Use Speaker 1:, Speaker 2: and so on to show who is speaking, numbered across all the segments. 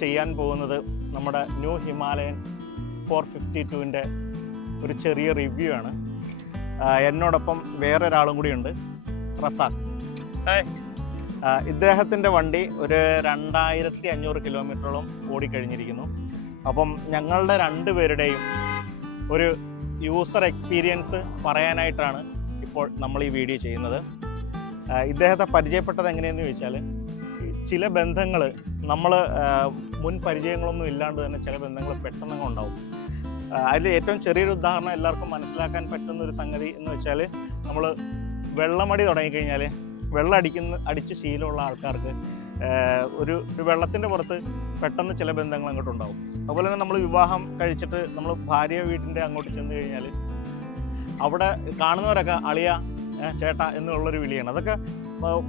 Speaker 1: ചെയ്യാൻ പോകുന്നത് നമ്മുടെ ന്യൂ ഹിമാലയൻ ഫോർ ഫിഫ്റ്റി ടുവിന്റെ ഒരു ചെറിയ റിവ്യൂ ആണ്. എന്നോടൊപ്പം വേറൊരാളും കൂടിയുണ്ട് റസാഖ്. ഇദ്ദേഹത്തിന്റെ വണ്ടി ഒരു രണ്ടായിരത്തി അഞ്ഞൂറ് കിലോമീറ്ററോളം ഓടിക്കഴിഞ്ഞിരിക്കുന്നു. അപ്പം ഞങ്ങളുടെ രണ്ടുപേരുടെയും ഒരു യൂസർ എക്സ്പീരിയൻസ് പറയാനായിട്ടാണ് ഇപ്പോൾ നമ്മൾ ഈ വീഡിയോ ചെയ്യുന്നത്. ഇദ്ദേഹത്തെ പരിചയപ്പെട്ടത് എങ്ങനെയെന്ന് ചോദിച്ചാൽ ചില ബന്ധങ്ങൾ നമ്മൾ മുൻ പരിചയങ്ങളൊന്നും ഇല്ലാണ്ട് തന്നെ ചില ബന്ധങ്ങൾ പെട്ടെന്ന് ഉണ്ടാവും അതിൽ ഏറ്റവും ചെറിയൊരു ഉദാഹരണം എല്ലാവർക്കും മനസ്സിലാക്കാൻ പറ്റുന്ന ഒരു സംഗതി എന്ന് വെച്ചാൽ നമ്മൾ വെള്ളമടി തുടങ്ങിക്കഴിഞ്ഞാൽ വെള്ളം അടിക്കുന്ന അടിച്ച് ശീലമുള്ള ആൾക്കാർക്ക് ഒരു ഒരു വെള്ളത്തിന്റെ പുറത്ത് പെട്ടെന്ന് ചില ബന്ധങ്ങൾ അങ്ങോട്ട് ഉണ്ടാവും അതുപോലെ തന്നെ നമ്മൾ വിവാഹം കഴിച്ചിട്ട് നമ്മൾ ഭാര്യ വീട്ടിന്റെ അങ്ങോട്ട് ചെന്ന് കഴിഞ്ഞാൽ അവിടെ കാണുന്നവരൊക്കെ അളിയ ചേട്ടാ എന്നുള്ളൊരു വിളിയാണ്. അതൊക്കെ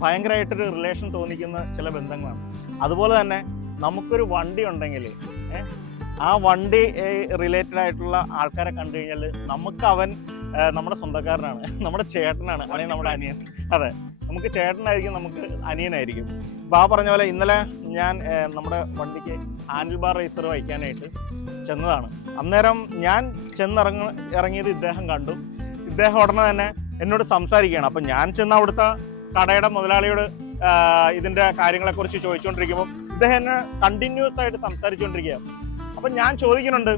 Speaker 1: ഭയങ്കരമായിട്ടൊരു റിലേഷൻ തോന്നിക്കുന്ന ചില ബന്ധങ്ങളാണ്. അതുപോലെ തന്നെ നമുക്കൊരു വണ്ടി ഉണ്ടെങ്കിൽ ആ വണ്ടി റിലേറ്റഡ് ആയിട്ടുള്ള ആൾക്കാരെ കണ്ടു കഴിഞ്ഞാൽ നമുക്ക് അവൻ നമ്മുടെ സ്വന്തക്കാരനാണ് നമ്മുടെ ചേട്ടനാണ് അല്ലെങ്കിൽ നമ്മുടെ അനിയൻ. അതെ നമുക്ക് ചേട്ടനായിരിക്കും നമുക്ക് അനിയനായിരിക്കും. അപ്പം ആ പറഞ്ഞ പോലെ ഇന്നലെ ഞാൻ നമ്മുടെ വണ്ടിക്ക് ഹാൻഡിൽ ബാർ റേസർ വയ്ക്കാനായിട്ട് ചെന്നതാണ്. അന്നേരം ഞാൻ ചെന്നിറങ്ങ ഇറങ്ങിയത് ഇദ്ദേഹം കണ്ടു. ഇദ്ദേഹം ഉടനെ തന്നെ എന്നോട് സംസാരിക്കുകയാണ്. അപ്പം ഞാൻ ചെന്ന് അവിടുത്തെ കടയുടെ മുതലാളിയോട് ഇതിന്റെ കാര്യങ്ങളെക്കുറിച്ച് ചോദിച്ചുകൊണ്ടിരിക്കുമ്പോൾ ഇദ്ദേഹം എന്നെ കണ്ടിന്യൂസ് ആയിട്ട് സംസാരിച്ചുകൊണ്ടിരിക്കുകയാണ് അപ്പം ഞാൻ ചോദിക്കുന്നുണ്ട്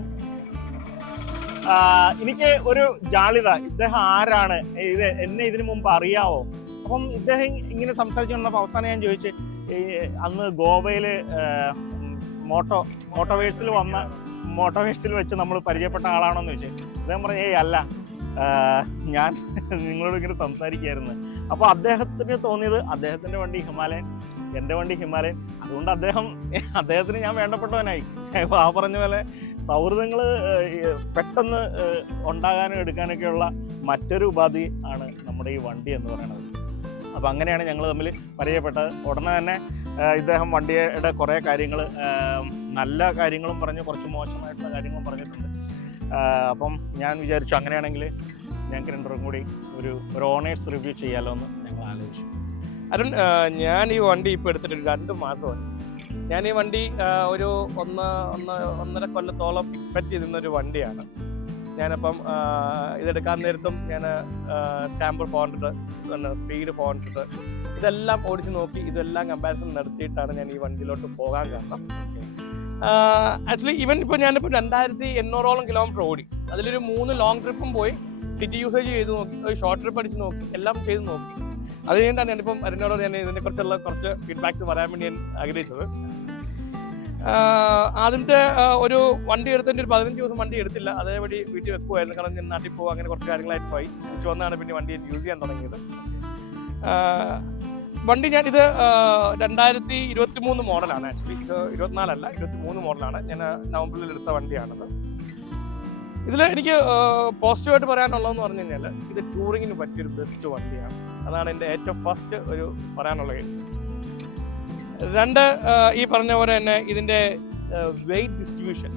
Speaker 1: എനിക്ക് ഒരു ജാളിത ഇദ്ദേഹം ആരാണ്? ഇത് എന്നെ ഇതിനു മുമ്പ് അറിയാവോ? അപ്പം ഇദ്ദേഹം ഇങ്ങനെ സംസാരിച്ചു വന്നപ്പോൾ അവസാനം ഞാൻ ചോദിച്ചു അന്ന് ഗോവയിൽ മോട്ടോ മോട്ടോവേഴ്സിൽ വന്ന മോട്ടോവേഴ്സിൽ വെച്ച് നമ്മൾ പരിചയപ്പെട്ട ആളാണോ എന്ന് ചോദിച്ചു. അദ്ദേഹം പറഞ്ഞു ഏയ് അല്ല. ഞാൻ നിങ്ങളോട് ഇങ്ങനെ സംസാരിക്കുകയായിരുന്നു അപ്പോൾ അദ്ദേഹത്തിന് തോന്നിയത് അദ്ദേഹത്തിന്റെ വണ്ടി ഹിമാലയൻ എന്റെ വണ്ടി ഹിമാലയൻ. അതുകൊണ്ട് അദ്ദേഹം അദ്ദേഹത്തിന് ഞാൻ വേണ്ടപ്പെട്ടവനായി. അപ്പോൾ ആ പറഞ്ഞ പോലെ സൗഹൃദങ്ങൾ പെട്ടെന്ന് ഉണ്ടാകാനും എടുക്കാനൊക്കെയുള്ള മറ്റൊരു ഉപാധി ആണ് നമ്മുടെ ഈ വണ്ടി എന്ന് പറയുന്നത്. അപ്പോൾ അങ്ങനെയാണ് ഞങ്ങൾ തമ്മിൽ പരിചയപ്പെട്ടത്. ഉടനെ തന്നെ ഇദ്ദേഹം വണ്ടിയുടെ കുറേ കാര്യങ്ങൾ നല്ല കാര്യങ്ങളും പറഞ്ഞ് കുറച്ച് മോശമായിട്ടുള്ള കാര്യങ്ങളും പറഞ്ഞിട്ടുണ്ട്. അപ്പം ഞാൻ വിചാരിച്ചു അങ്ങനെയാണെങ്കിൽ ഞങ്ങൾക്ക് രണ്ടുപേരും കൂടി ഒരു ഒരു ഓണേഴ്സ് റിവ്യൂ ചെയ്യാലോ എന്ന് ഞങ്ങൾ ആലോചിച്ചു.
Speaker 2: അരുൺ ഞാൻ ഈ വണ്ടി ഇപ്പോൾ എടുത്തിട്ട് രണ്ട് മാസമായി. ഞാൻ ഈ വണ്ടി ഒരു ഒന്ന് ഒന്ന് ഒന്നര കൊല്ലത്തോളം എക്സ്പെക്ട് ചെയ്തിരുന്ന ഒരു വണ്ടിയാണ്. ഞാനപ്പം ഇതെടുക്കാൻ നേരത്തും ഞാൻ സ്റ്റാമ്പർ പിന്നെ സ്പീഡ് ഹൺഡ്രഡ് ഇതെല്ലാം ഓടിച്ച് നോക്കി ഇതെല്ലാം കമ്പാരിസൺ നടത്തിയിട്ടാണ് ഞാൻ ഈ വണ്ടിയിലോട്ട് പോകാൻ കാരണം. ആക്ച്വലി ഇവൻ ഇപ്പോൾ ഞാനിപ്പോൾ രണ്ടായിരത്തി എണ്ണൂറോളം കിലോമീറ്റർ ഓടി. അതിലൊരു മൂന്ന് ലോങ് ട്രിപ്പും പോയി സിറ്റി യൂസേജ് ചെയ്ത് നോക്കി ഒരു ഷോർട്ട് ട്രിപ്പ് അടിച്ച് നോക്കി എല്ലാം ചെയ്ത് നോക്കി. അത് കഴിഞ്ഞിട്ടാണ് ഞാനിപ്പം അരുണിനോട് ഞാൻ ഇതിനെക്കുറിച്ചുള്ള കുറച്ച് ഫീഡ്ബാക്സ് പറയാൻ വേണ്ടി ഞാൻ ആഗ്രഹിച്ചത്. ആദ്യത്തെ ഒരു വണ്ടി എടുത്തതിന്റെ ഒരു പതിനഞ്ച് ദിവസം വണ്ടി എടുത്തില്ല. അതേപടി വീട്ടിൽ വെക്കുമായിരുന്നു കാരണം ഞാൻ നാട്ടിൽ പോകുക അങ്ങനെ കുറച്ച് കാര്യങ്ങളായിട്ട് പോയി. തിരിച്ചു വന്നാണ് പിന്നെ വണ്ടി യൂസ് ചെയ്യാൻ തുടങ്ങിയത്. വണ്ടി ഞാൻ ഇത് രണ്ടായിരത്തി ഇരുപത്തി മൂന്ന് മോഡലാണ് ആക്ച്വലി ഇത് ഇരുപത്തിനാലല്ല ഇരുപത്തി മൂന്ന് മോഡലാണ്. ഞാൻ നവംബറിൽ എടുത്ത വണ്ടിയാണത്. ഇതിൽ എനിക്ക് പോസിറ്റീവായിട്ട് പറയാനുള്ളതെന്ന് പറഞ്ഞു കഴിഞ്ഞാൽ ഇത് ടൂറിങ്ങിന് പറ്റിയൊരു ബെസ്റ്റ് വണ്ടിയാണ്. അതാണ് എന്റെ ഏറ്റവും ഫസ്റ്റ് ഒരു പറയാനുള്ള കേസ് രണ്ട് ഈ പറഞ്ഞ പോലെ തന്നെ ഇതിന്റെ വെയിറ്റ് ഡിസ്ട്രിബ്യൂഷൻ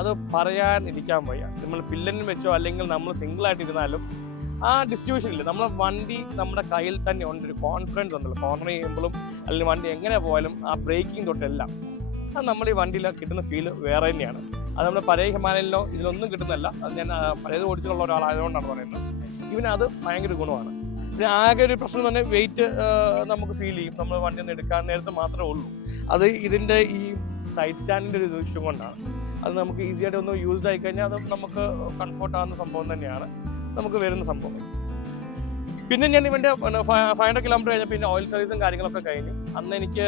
Speaker 2: അത് പറയാൻ ഇരിക്കാൻ വയ്യ. നമ്മൾ പില്ലനും വെച്ചോ അല്ലെങ്കിൽ നമ്മൾ സിംഗിൾ ആയിട്ട് ഇരുന്നാലും ആ ഡിസ്ട്രിബ്യൂഷൻ ഇല്ല. നമ്മുടെ വണ്ടി നമ്മുടെ കയ്യിൽ തന്നെ ഉണ്ട്. ഒരു കോൺഫിഡൻസ് ഉണ്ടല്ലോ. കോർണർ ചെയ്യുമ്പോഴും അല്ലെങ്കിൽ വണ്ടി എങ്ങനെ പോയാലും ആ ബ്രേക്കിംഗ് തൊട്ടെല്ലാം അത് നമ്മൾ ഈ വണ്ടിയിൽ കിട്ടുന്ന ഫീൽ വേറെ തന്നെയാണ്. അത് നമ്മുടെ പഴയ ഹിമാലയനിലോ ഇതിലൊന്നും കിട്ടുന്നില്ല അത് ഞാൻ പഴയ പഴയത് ഓടിച്ചിട്ടുള്ള ഒരാളായതുകൊണ്ടാണ് പറയുന്നത്. ഇവന് അത് ഭയങ്കര ഗുണമാണ്. പിന്നെ ആകെ ഒരു പ്രശ്നം തന്നെ വെയിറ്റ് നമുക്ക് ഫീൽ ചെയ്യും. നമ്മൾ വണ്ടി ഒന്ന് എടുക്കാൻ നേരത്തെ മാത്രമേ ഉള്ളൂ. അത് ഇതിന്റെ ഈ സൈഡ് സ്റ്റാൻഡിന്റെ ഒരു ഇഷ്യൂ കൊണ്ടാണ്. അത് നമുക്ക് ഈസിയായിട്ട് ഒന്ന് യൂസ്ഡ് ആയി കഴിഞ്ഞാൽ അത് നമുക്ക് കംഫോർട്ട് ആവുന്ന സംഭവം തന്നെയാണ്. നമുക്ക് വരുന്ന സംഭവം. പിന്നെ ഞാൻ ഇവന്റെ ഫൈവ് ഹൺഡ്രഡ് കിലോമീറ്റർ കഴിഞ്ഞ പിന്നെ ഓയിൽ സർവീസും കാര്യങ്ങളൊക്കെ കഴിഞ്ഞു അന്ന് എനിക്ക്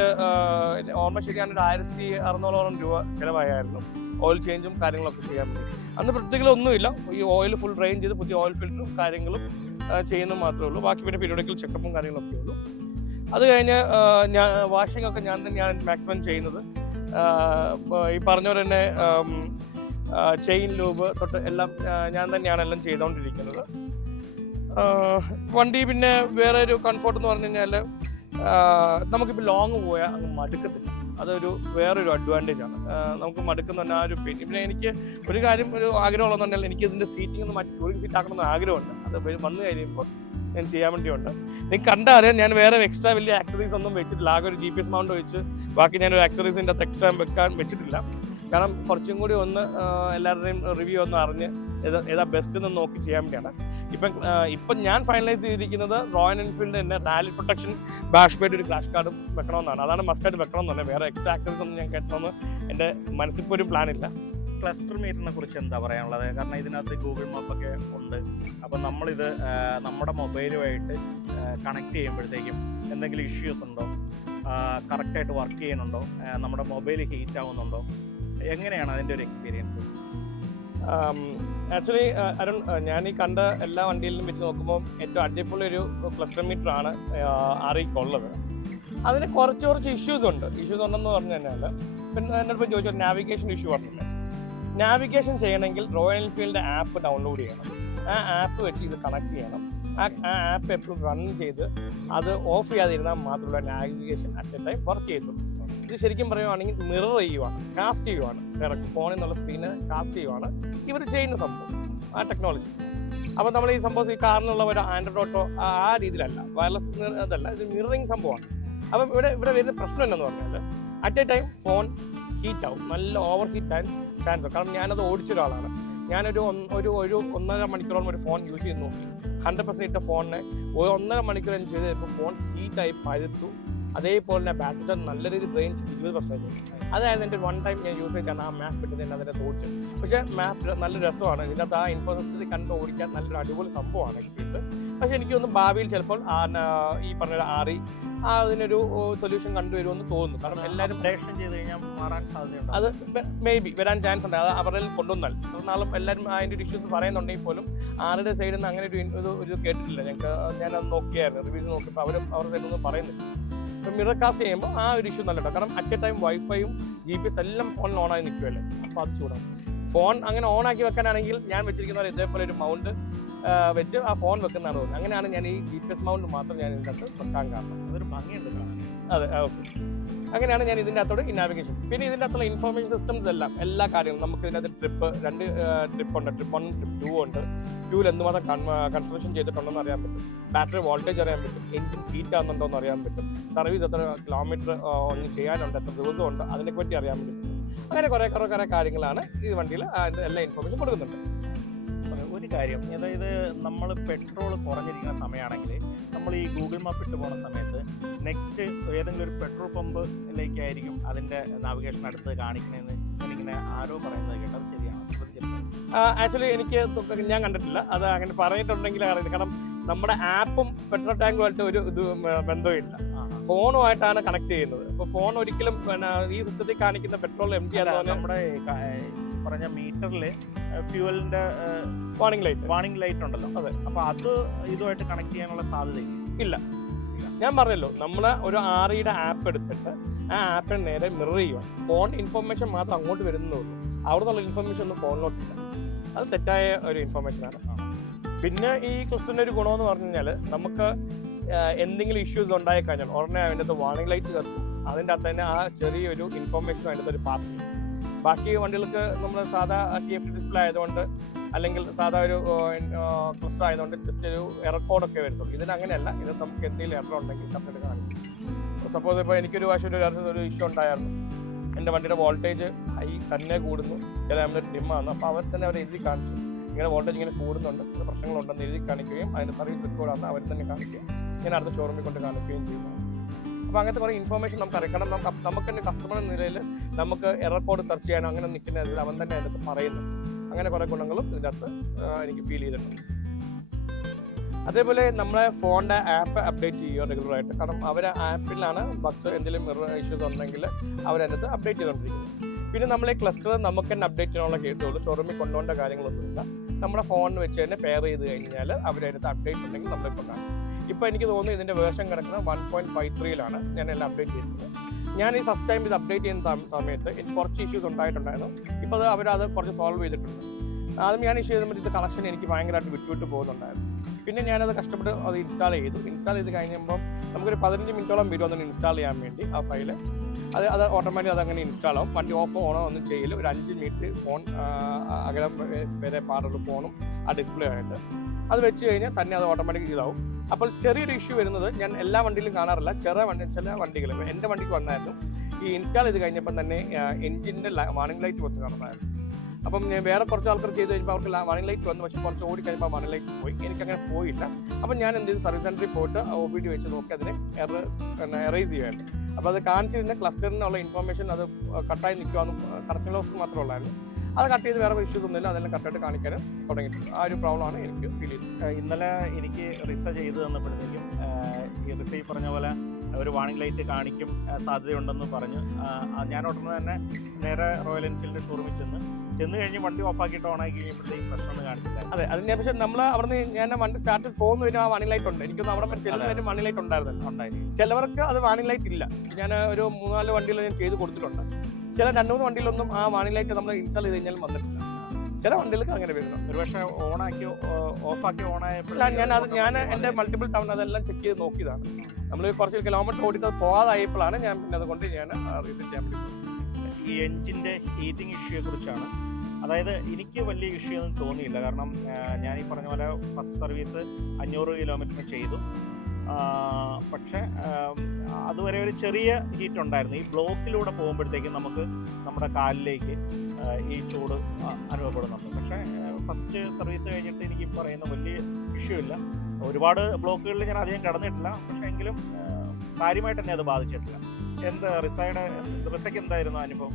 Speaker 2: ഓർമ്മ ശരിയാണ് ഒരു ആയിരത്തി അറുന്നൂറോളം രൂപ ചിലവായായിരുന്നു. ഓയിൽ ചേഞ്ചും കാര്യങ്ങളൊക്കെ ചെയ്യാൻ വേണ്ടി. അന്ന് പ്രത്യേകിച്ച് ഒന്നുമില്ല. ഈ ഓയിൽ ഫുൾ ഡ്രെയിൻ ചെയ്ത് പുതിയ ഓയിൽ ഫിൽറ്ററും കാര്യങ്ങളും ചെയ്യുന്നത് മാത്രമേ ഉള്ളൂ. ബാക്കി പിന്നെ പീരിയോഡിക്കൽ ചെക്കപ്പും കാര്യങ്ങളൊക്കെ ഉള്ളൂ. അത് കഴിഞ്ഞ് ഞാൻ വാഷിംഗ് ഒക്കെ ഞാൻ തന്നെയാണ് മാക്സിമം ചെയ്യുന്നത്. ഈ പറഞ്ഞ പോലെ തന്നെ ചെയിൻ ലൂബ് തൊട്ട് എല്ലാം ഞാൻ തന്നെയാണ് എല്ലാം ചെയ്തുകൊണ്ടിരിക്കുന്നത് വണ്ടി പിന്നെ വേറെ ഒരു കംഫോർട്ട് എന്ന് പറഞ്ഞു കഴിഞ്ഞാൽ നമുക്കിപ്പോൾ ലോങ് പോയാൽ അങ്ങ് മടുക്കത്തില്ല. അതൊരു വേറൊരു അഡ്വാന്റേജ് ആണ്. നമുക്ക് മടുക്കുന്ന ആ ഒരു പെയിൻ പിന്നെ എനിക്ക് ഒരു കാര്യം ഒരു ആഗ്രഹമുള്ളതെന്ന് പറഞ്ഞാൽ എനിക്ക് ഇതിന്റെ സീറ്റിംഗ് ഒന്ന് മാറ്റി ടൂറിംഗ് സീറ്റ് ആക്കണമെന്ന് ആഗ്രഹമുണ്ട്. അത് വന്നു കഴിയുമ്പോൾ ഞാൻ ചെയ്യാൻ വേണ്ടിയുണ്ട്. നിങ്ങൾക്ക് അറിയാം ഞാൻ വേറെ എക്സ്ട്രാ വലിയ ആക്സറീസ് ഒന്നും വെച്ചിട്ടില്ല. ആകെ ഒരു ജി പി എസ് മൗണ്ട് വെച്ച് ബാക്കി ഞാനൊരു ആക്സറീസിന്റെ അകത്ത് എക്സ്ട്രാ വെക്കാൻ വെച്ചിട്ടില്ല. കാരണം കുറച്ചും കൂടി ഒന്ന് എല്ലാവരുടെയും റിവ്യൂ ഒന്ന് അറിഞ്ഞ് ഏതാ ബെസ്റ്റ് എന്ന് നോക്കി ചെയ്യാൻ വേണ്ടിയാണ്. ഇപ്പം ഇപ്പം ഞാൻ ഫൈനലൈസ് ചെയ്തിരിക്കുന്നത് റോയൽ എൻഫീൽഡ് തന്നെ റാലി പ്രൊട്ടക്ഷൻ ബാഷ് പേഡ് ഒരു ക്രാഷ് കാർഡും വെക്കണമെന്നാണ്. അതാണ് മസ്റ്റായിട്ട് എന്നല്ലേ വേറെ എക്സ്ട്രാ ആക്സസ് ഒന്നും ഞാൻ കേട്ടണമെന്ന് എന്റെ മനസ്സിപ്പോൾ ഒരു പ്ലാനില്ല
Speaker 1: ക്ലസ്റ്റർ മീറ്റിനെ കുറിച്ച് എന്താ പറയാനുള്ളത്? കാരണം ഇതിനകത്ത് ഗൂഗിൾ മാപ്പൊക്കെ ഉണ്ട്. അപ്പം നമ്മളിത് നമ്മുടെ മൊബൈലുമായിട്ട് കണക്ട് ചെയ്യുമ്പോഴത്തേക്കും എന്തെങ്കിലും ഇഷ്യൂസ് ഉണ്ടോ? കറക്റ്റായിട്ട് വർക്ക് ചെയ്യുന്നുണ്ടോ? നമ്മുടെ മൊബൈൽ ഹീറ്റ് ആവുന്നുണ്ടോ? എങ്ങനെയാണ് അതിന്റെ ഒരു എക്സ്പീരിയൻസ്
Speaker 2: ആക്ച്വലി അരുൺ ആ, ഞാൻ ഈ കണ്ട എല്ലാ വണ്ടിയിലും വെച്ച് നോക്കുമ്പോൾ ഏറ്റവും അടിപൊളി ഒരു ക്ലസ്റ്റർ മീറ്റർ ആണ് ആറിക്കുള്ളത് അതിന് കുറച്ച് കുറച്ച് ഇഷ്യൂസ് ഉണ്ട്. ഇഷ്യൂസ് ഉണ്ടെന്ന് പറഞ്ഞു കഴിഞ്ഞാൽ പിന്നെ എന്നോട് ചോദിച്ചു നാവിഗേഷൻ ഇഷ്യൂ പറഞ്ഞില്ലേ? നാവിഗേഷൻ ചെയ്യണമെങ്കിൽ റോയൽ എൻഫീൽഡ് ആപ്പ് ഡൗൺലോഡ് ചെയ്യണം. ആ ആപ്പ് വെച്ച് ഇത് കണക്ട് ചെയ്യണം. ആ ആപ്പ് എപ്പോഴും റൺ ചെയ്ത് അത് ഓഫ് ചെയ്യാതിരുന്നാൽ മാത്രമല്ല navigation at a time work ചെയ്യത്തുള്ളൂ. ഇത് ശരിക്കും പറയുവാണെങ്കിൽ മിറർ ചെയ്യുവാണ് കാസ്റ്റ് ചെയ്യുവാണ്. ഡയറക്റ്റ് ഫോണിൽ നിന്നുള്ള സ്ക്രീന് കാസ്റ്റ് ചെയ്യുവാണ്. ഇവർ ചെയ്യുന്ന സംഭവം ആ ടെക്നോളജി അപ്പോൾ നമ്മൾ ഈ സംഭവം ഈ കാറിനുള്ള ഒരു ആൻഡ്രോയിഡ് ഓട്ടോ ആ രീതിയിലല്ല. വയർലെസ് അതല്ല ഇത് മിററിങ് സംഭവമാണ്. അപ്പം ഇവിടെ ഇവിടെ വരുന്ന പ്രശ്നം എന്താണെന്ന് പറഞ്ഞാൽ at a time phone heat ആവും. നല്ല ഓവർ ഹീറ്റ് ആൻ ചാൻസ് കാരണം ഞാനത് ഓടിച്ച ഒരാളാണ്. ഞാനൊരു ഒരു ഒരു ഒന്നര മണിക്കൂറോളം ഒരു ഫോൺ യൂസ് ചെയ്ത് നോക്കി. ഹൺഡ്രഡ് പെർസെന്റ് ഇട്ട ഫോണിനെ ഒന്നര മണിക്കൂർ ഞാൻ ചെയ്ത് ഇപ്പോൾ ഫോൺ ഹീറ്റായി പഴുത്തു. അതേപോലെ തന്നെ ബാറ്ററി നല്ല രീതിയിൽ ഡ്രെയിൻ ചെയ്ത് ഇരുപത് പെർസെന്റ് അതായത് എന്റെ വൺ ടൈം ഞാൻ യൂസ് ചെയ്താണ് ആ മാപ്പ് കിട്ടുന്നത് ഞാൻ അതിന്റെ തോറ്റ്. പക്ഷേ മാപ്പ് നല്ല രസമാണ്. ഇതിനകത്ത് ആ ഇൻഫോസിസ്റ്റത്തിൽ കണ്ട് ഓടിക്കാൻ നല്ലൊരു അടിപൊളി സംഭവമാണ് എക്സ്പീരിയൻസ് പക്ഷേ എനിക്ക് തോന്നുന്നു ഭാവിയിൽ ചിലപ്പോൾ ഈ പറഞ്ഞ ആറി ആ അതിനൊരു സൊല്യൂഷൻ കണ്ടുവരുമെന്ന് തോന്നുന്നു. കാരണം എല്ലാവരും
Speaker 1: പ്രേക്ഷൻ ചെയ്ത് കഴിഞ്ഞാൽ മാറാൻ സാധ്യതയുണ്ട്?
Speaker 2: അത് മേ ബി വരാൻ ചാൻസ് ഉണ്ട്. അത് അവരിൽ കൊണ്ടുവന്നാൽ. നാളും എല്ലാവരും അതിന്റെ ഒരു ഇഷ്യൂസ് പറയുന്നുണ്ടെങ്കിൽ പോലും ആരുടെ സൈഡിൽ നിന്ന് അങ്ങനെ ഒരു ഇത് ഒരു കേട്ടിട്ടില്ല. ഞങ്ങൾക്ക് ഞാനത് നോക്കിയായിരുന്നു. റിവ്യൂസ് നോക്കിയപ്പോൾ അവരും അവരുടെ സൈഡിൽ നിന്ന് പറയുന്നില്ല. മിറർ കാസ്റ്റ് ചെയ്യുമ്പോൾ ആ ഒരു ഇഷ്യൂ നല്ല കാരണം അറ്റ് എ ടൈം വൈഫൈയും ജി പി എസ് എല്ലാം ഫോണിൽ ഓണായി നിൽക്കുമല്ലേ അപ്പോൾ അത് ചൂടാണ് ഫോൺ അങ്ങനെ ഓൺ ആക്കി വെക്കാനാണെങ്കിൽ ഞാൻ വെച്ചിരിക്കുന്ന ഇതേപോലെ ഒരു മൗണ്ട് വെച്ച് ആ ഫോൺ വെക്കുന്നതാണ് തോന്നുന്നത്. അങ്ങനെയാണ് ഞാൻ ഈ ജി പി എസ് മൗണ്ട് മാത്രം ഞാൻ ഇതിനകത്ത് വെക്കാൻ കാരണം.
Speaker 1: അതൊരു ഭംഗിയുണ്ട്.
Speaker 2: അതെ ഓക്കെ അങ്ങനെയാണ് ഞാൻ ഇതിന്റെ അകത്തോട് നാവിഗേഷൻ പിന്നെ ഇതിന്റെ അകത്തുള്ള ഇൻഫർമേഷൻ സിസ്റ്റംസ് എല്ലാം എല്ലാ കാര്യങ്ങളും നമുക്ക് ഇതിനകത്ത് ട്രിപ്പ് രണ്ട് ട്രിപ്പ് ഉണ്ട് ട്രിപ്പ് വൺ ട്രിപ്പ് ടു ഉണ്ട്. ടൂവിൽ എന്തുമാത്രം ചെയ്തിട്ടുണ്ടോ ചെയ്തിട്ടുണ്ടെന്ന് അറിയാൻ പറ്റും. ബാറ്ററി വോൾട്ടേജ് അറിയാൻ പറ്റും. എഞ്ചിൻ ഹീറ്റ് ആകുന്നുണ്ടോ എന്ന് അറിയാൻ പറ്റും. സർവീസ് എത്ര കിലോമീറ്റർ ചെയ്യാനുണ്ട് എത്ര ദിവസം ഉണ്ട് അതിനെ പറ്റി അറിയാൻ പറ്റും. അങ്ങനെ കുറേ കുറേ കുറേ കാര്യങ്ങളാണ് ഈ വണ്ടിയിൽ എല്ലാ ഇൻഫർമേഷൻ കൊടുക്കുന്നുണ്ട്.
Speaker 1: കാര്യം. അതായത് നമ്മൾ പെട്രോൾ കുറഞ്ഞിരിക്കുന്ന സമയമാണെങ്കിൽ നമ്മൾ ഈ ഗൂഗിൾ മാപ്പ് ഇട്ട് പോകുന്ന സമയത്ത് നെക്സ്റ്റ് ഏതെങ്കിലും ഒരു പെട്രോൾ പമ്പിലേക്കായിരിക്കും അതിന്റെ നാവിഗേഷൻ അടുത്ത് കാണിക്കണമെന്ന് എനിക്കിങ്ങനെ ആരോ പറയുന്നത് കേട്ടത് ശരിയാണ്?
Speaker 2: ആക്ച്വലി എനിക്ക് ഞാൻ കണ്ടിട്ടില്ല. അത് അങ്ങനെ പറഞ്ഞിട്ടുണ്ടെങ്കിൽ അറിയില്ല കാരണം നമ്മുടെ ആപ്പും പെട്രോൾ ടാങ്കുമായിട്ട് ഒരു ഇത് ബന്ധമില്ല. ഫോണുമായിട്ടാണ് കണക്ട് ചെയ്യുന്നത്. അപ്പോൾ ഫോൺ ഒരിക്കലും ഈ സിസ്റ്റത്തിൽ കാണിക്കുന്ന പെട്രോൾ എം ടി
Speaker 1: നമ്മുടെ പറഞ്ഞ മീറ്ററിൽ ഫ്യൂവലിന്റെ
Speaker 2: വാണിംഗ് ലൈറ്റ്
Speaker 1: വാണിംഗ് ലൈറ്റ് ഉണ്ടല്ലോ.
Speaker 2: അതെ.
Speaker 1: അപ്പൊ അത് ഇതുമായിട്ട് കണക്ട് ചെയ്യാനുള്ള സാധ്യത ഇല്ല.
Speaker 2: ഞാൻ പറഞ്ഞല്ലോ നമ്മൾ ഒരു ആറിയുടെ ആപ്പ് എടുത്തിട്ട് ആ ആപ്പിന് നേരെ മിറർ ചെയ്യുക. ഫോൺ ഇൻഫർമേഷൻ മാത്രം അങ്ങോട്ട് വരുന്നുള്ളൂ അവിടെ നിന്നുള്ള ഇൻഫർമേഷൻ ഒന്നും ഫോണിലോട്ടില്ല അത് തെറ്റായ ഒരു ഇൻഫർമേഷൻ ആണ്. പിന്നെ ഈ ക്രിസ്റ്റിന്റെ ഒരു ഗുണമെന്ന് പറഞ്ഞു കഴിഞ്ഞാൽ നമുക്ക് എന്തെങ്കിലും ഇഷ്യൂസ് ഉണ്ടായി കഴിഞ്ഞാൽ ഉടനെ അതിന്റെ അകത്ത് വാർണിംഗ് ലൈറ്റ് കത്തും. അതിന്റെ അകത്ത് തന്നെ ആ ചെറിയൊരു ഇൻഫർമേഷൻ അതിന്റെ ഒരു പാസ് ചെയ്യും ബാക്കി വണ്ടികൾക്ക് നമ്മൾ സാധാ ടി എഫ് ഡിസ്പ്ലേ ആയതുകൊണ്ട് അല്ലെങ്കിൽ സാധാ ഒരു ക്ലസ്റ്റർ ആയതുകൊണ്ട് ജസ്റ്റ് ഒരു എറർ കോഡൊക്കെ വരുത്തുള്ളൂ. ഇതിന് അങ്ങനെയല്ല. ഇത് നമുക്ക് എന്തെങ്കിലും എറർ ഉണ്ടെങ്കിൽ കറക്റ്റ് കാണിക്കും. സപ്പോസ് ഇപ്പോൾ എനിക്കൊരു പ്രാവശ്യം ഒരു ഒരു ഇഷ്യൂ ഉണ്ടായിരുന്നു. എന്റെ വണ്ടിയുടെ വോൾട്ടേജ് ഹൈ തന്നെ കൂടുന്നു. ചില നമ്മുടെ ഡിമ്മാണ് അപ്പോൾ അവർ തന്നെ അവർ എഴുതി കാണിച്ചു. ഇങ്ങനെ വോൾട്ടേജ് ഇങ്ങനെ കൂടുന്നുണ്ട്. പ്രശ്നങ്ങളുണ്ടെന്ന് എഴുതി കാണിക്കുകയും അതിന്റെ സർവീസ് റെക്കോർഡാണ് അവർ തന്നെ കാണിക്കുകയും ഞാൻ അടുത്ത ഷോറൂമിൽ കൊണ്ട് കാണിക്കുകയും ചെയ്യുന്നു. അപ്പോൾ അങ്ങനത്തെ കുറേ ഇൻഫർമേഷൻ നമുക്ക് അറിയാം. കാരണം നമുക്ക് നമുക്ക് തന്നെ കസ്റ്റമർ എന്ന നിലയിൽ നമുക്ക് എറർ കോഡ് സെർച്ച് ചെയ്യാനോ അങ്ങനെ നിൽക്കുന്നതിൽ അവൻ തന്നെ അതിനകത്ത് പറയുന്നു അങ്ങനെ കുറേ ഗുണങ്ങളും ഇതിന്റെ അകത്ത് എനിക്ക് ഫീൽ ചെയ്തിട്ടുണ്ട്. അതേപോലെ നമ്മളെ ഫോണിന്റെ ആപ്പ് അപ്ഡേറ്റ് ചെയ്യുക റെഗുലറായിട്ട് കാരണം അവർ ആപ്പിലാണ് ബഗ്സ് എന്തെങ്കിലും ഇഷ്യൂസ് ഉണ്ടെങ്കിൽ അവരതിനകത്ത് അപ്ഡേറ്റ് ചെയ്തുകൊണ്ടിരിക്കുന്നത്. പിന്നെ നമ്മളെ ക്ലസ്റ്റർ നമുക്ക് തന്നെ അപ്ഡേറ്റ് ചെയ്യാനുള്ള കേസുകൾ ഷോറൂമിൽ കൊണ്ടുപോകേണ്ട കാര്യങ്ങളൊന്നുമില്ല. നമ്മുടെ ഫോണിൽ വെച്ച് തന്നെ പെയർ ചെയ്ത് കഴിഞ്ഞാൽ അവരതിനകത്ത് അപ്ഡേറ്റ് ഉണ്ടെങ്കിൽ നമ്മളിപ്പോൾ കാണും ഇപ്പോൾ എനിക്ക് തോന്നുന്നു ഇതിന്റെ വേർഷൻ കിടക്കുന്നത് വൺ പോയിന്റ് ഫൈവ് ത്രീയിലാണ് ഞാൻ എല്ലാം അപ്ഡേറ്റ് ചെയ്തിരുന്നത് ഞാൻ ഈ ഫസ്റ്റ് ടൈം ഇത് അപ്ഡേറ്റ് ചെയ്യുന്ന സമയത്ത് എനിക്ക് കുറച്ച് ഇഷ്യൂസ് ഉണ്ടായിട്ടുണ്ടായിരുന്നു. ഇപ്പോൾ അത് അവരത് കുറച്ച് സോൾവ് ചെയ്തിട്ടുണ്ട്. ആദ്യം ഞാൻ ഇഷ്യൂ ചെയ്യുമ്പോൾ ഇത് കളക്ഷൻ എനിക്ക് ഭയങ്കരമായിട്ട് വിട്ടുവിട്ട് പോകുന്നുണ്ടായിരുന്നു. പിന്നെ ഞാനത് കഷ്ടപ്പെട്ട് അത് ഇൻസ്റ്റാൾ ചെയ്തു. ഇൻസ്റ്റാൾ ചെയ്ത് കഴിഞ്ഞപ്പോൾ നമുക്കൊരു പതിനഞ്ച് മിനിറ്റോളം വരും അതൊന്ന് ഇൻസ്റ്റാൾ ചെയ്യാൻ വേണ്ടി ആ ഫയൽ അത് അത് ഓട്ടോമാറ്റിക് അതങ്ങനെ ഇൻസ്റ്റാൾ ആവും. വണ്ടി ഓഫ് ഓണോ ഒന്നും ചെയ്യില്ല ഒരു അഞ്ച് മിനിറ്റ് ഫോൺ അകലം വരെ പാടുള്ള ഫോണും ആ ഡിസ്പ്ലേ ആയിട്ട്. അത് വെച്ച് കഴിഞ്ഞാൽ തന്നെ അത് ഓട്ടോമാറ്റിക് ഇതാവും. അപ്പോൾ ചെറിയൊരു ഇഷ്യൂ വരുന്നത് ഞാൻ എല്ലാ വണ്ടിയിലും കാണാറില്ല. ചെറിയ വണ്ടി ചില വണ്ടികൾ എന്റെ വണ്ടിക്ക് വന്നായിരുന്നു. ഈ ഇൻസ്റ്റാൾ ചെയ്ത് കഴിഞ്ഞപ്പം തന്നെ എഞ്ചിന്റെ വാണിംഗ് ലൈറ്റ് വന്ന് കാണുന്നതായിരുന്നു അപ്പം ഞാൻ വേറെ കുറച്ച് ആൾക്കാർ ചെയ്ത് കഴിഞ്ഞപ്പോൾ അവർക്ക് വാണിംഗ് ലൈറ്റ് വന്നു. പക്ഷേ കുറച്ച് ഓടി കഴിയുമ്പോൾ വാണിംഗ് ലൈറ്റ് പോയി. എനിക്കങ്ങനെ പോയില്ല. അപ്പം ഞാൻ എന്ത് ചെയ്തു? സർവീസ് സെന്ററിൽ പോയിട്ട് ഒ ബി ഡി വെച്ച് നോക്കി അതിനെ എറർ എറേസ് ചെയ്യുമായിരുന്നു അപ്പോൾ അത് കാണിച്ചിരുന്ന ക്ലസ്റ്ററിനുള്ള ഇൻഫർമേഷൻ അത് കട്ടായി നിൽക്കുവാന്നും കറക്ഷൻ ലോസ് മാത്രമേ ഉള്ളായിരുന്നു. അത് കട്ട് ചെയ്ത് വേറെ ഇഷ്യൂസ് ഒന്നുമില്ല. അതെല്ലാം കറക്റ്റായിട്ട് കാണിക്കാൻ തുടങ്ങിയിട്ടുണ്ട്. ആ ഒരു പ്രോബ്ലം ആണ് എനിക്ക് ഫീൽ ചെയ്തത്.
Speaker 1: ഇന്നലെ എനിക്ക് റിസ ചെയ്ത് തന്നപ്പോഴത്തേക്കും ഈ റിസ ഈ പറഞ്ഞ പോലെ ഒരു വാണിംഗ് ലൈറ്റ് കാണിക്കും സാധ്യതയുണ്ടെന്ന് പറഞ്ഞു. ഞാൻ ഉടനെ തന്നെ നേരെ റോയൽ എൻഫീൽഡ് ഷോറൂമിൽ ചെന്ന്. ചെന്ന് കഴിഞ്ഞ് വണ്ടി ഓഫാക്കിയിട്ട് ഓണാക്കി കഴിഞ്ഞപ്പോഴത്തേക്ക് പ്രശ്നം കാണിച്ചില്ല.
Speaker 2: അതെ അതിന് പക്ഷേ നമ്മൾ അവിടെ ഞാൻ വണ്ടി സ്റ്റാർട്ട് പോകുന്ന വരും ആ വാണിംഗ് ലൈറ്റ് ഉണ്ട്. എനിക്കൊന്ന് അവിടെ ചെല്ലുന്നതിന് ചെല്ലുന്ന വാണിംഗ് ലൈറ്റ് ഉണ്ടായിരുന്നു.
Speaker 1: ഉണ്ടായി.
Speaker 2: ചിലവർക്ക് അത് വാണിംഗ് ലൈറ്റ് ഇല്ല. ഞാൻ ഒരു മൂന്നാൽ വണ്ടികൾ ഞാൻ ചെയ്ത് കൊടുത്തിട്ടുണ്ട്. ചില രണ്ട് മൂന്ന് വണ്ടിയിലൊന്നും ആ വാണിലേക്ക് ലൈറ്റ് നമ്മൾ ഇൻസ്റ്റാൾ ചെയ്ത് കഴിഞ്ഞാൽ വന്നിട്ടില്ല. ചില വണ്ടികൾക്ക് അങ്ങനെ വരുന്നു
Speaker 1: ഒരുപക്ഷെ ഓണാക്കി ഓഫാക്കി ഓണായപ്പോഴാണ്
Speaker 2: ഞാൻ അത് ഞാൻ എന്റെ മൾട്ടിപ്പിൾ ടൗൺ അതെല്ലാം ചെക്ക് ചെയ്ത് നോക്കിയതാണ്. നമ്മൾ കുറച്ച് കിലോമീറ്റർ ഓടിക്കുന്നത് പോകാതായപ്പോഴാണ് ഞാൻ പിന്നെ അതുകൊണ്ട് ഞാൻ റീസെറ്റ് ചെയ്യാൻ വേണ്ടി
Speaker 1: ഈ എഞ്ചിന്റെ ഹീറ്റിംഗ് ഇഷ്യൂയെ കുറിച്ചാണ്. അതായത് എനിക്ക് വലിയ ഇഷ്യൂ ഒന്നും തോന്നിയില്ല. കാരണം ഞാൻ ഈ പറഞ്ഞ പോലെ ഫസ്റ്റ് സർവീസ് അഞ്ഞൂറ് കിലോമീറ്റർ ചെയ്തു. പക്ഷേ അതുവരെ ഒരു ചെറിയ ഹീറ്റ് ഉണ്ടായിരുന്നു. ഈ ബ്ലോക്കിലൂടെ പോകുമ്പോഴത്തേക്കും നമുക്ക് നമ്മുടെ കാലിലേക്ക് ഈ ചൂട് അനുഭവപ്പെടുന്നുണ്ട്. പക്ഷേ ഫസ്റ്റ് സർവീസ് കഴിഞ്ഞിട്ട് എനിക്ക് പറയുന്ന വലിയ ഇഷ്യൂ ഇല്ല. ഒരുപാട് ബ്ലോക്കുകളിൽ ഞാൻ അധികം കടന്നിട്ടില്ല. പക്ഷേ എങ്കിലും കാര്യമായിട്ട് തന്നെ അത് ബാധിച്ചിട്ടില്ല. എന്ത് റിസയുടെ റിസയ്ക്ക് എന്തായിരുന്നു അനുഭവം?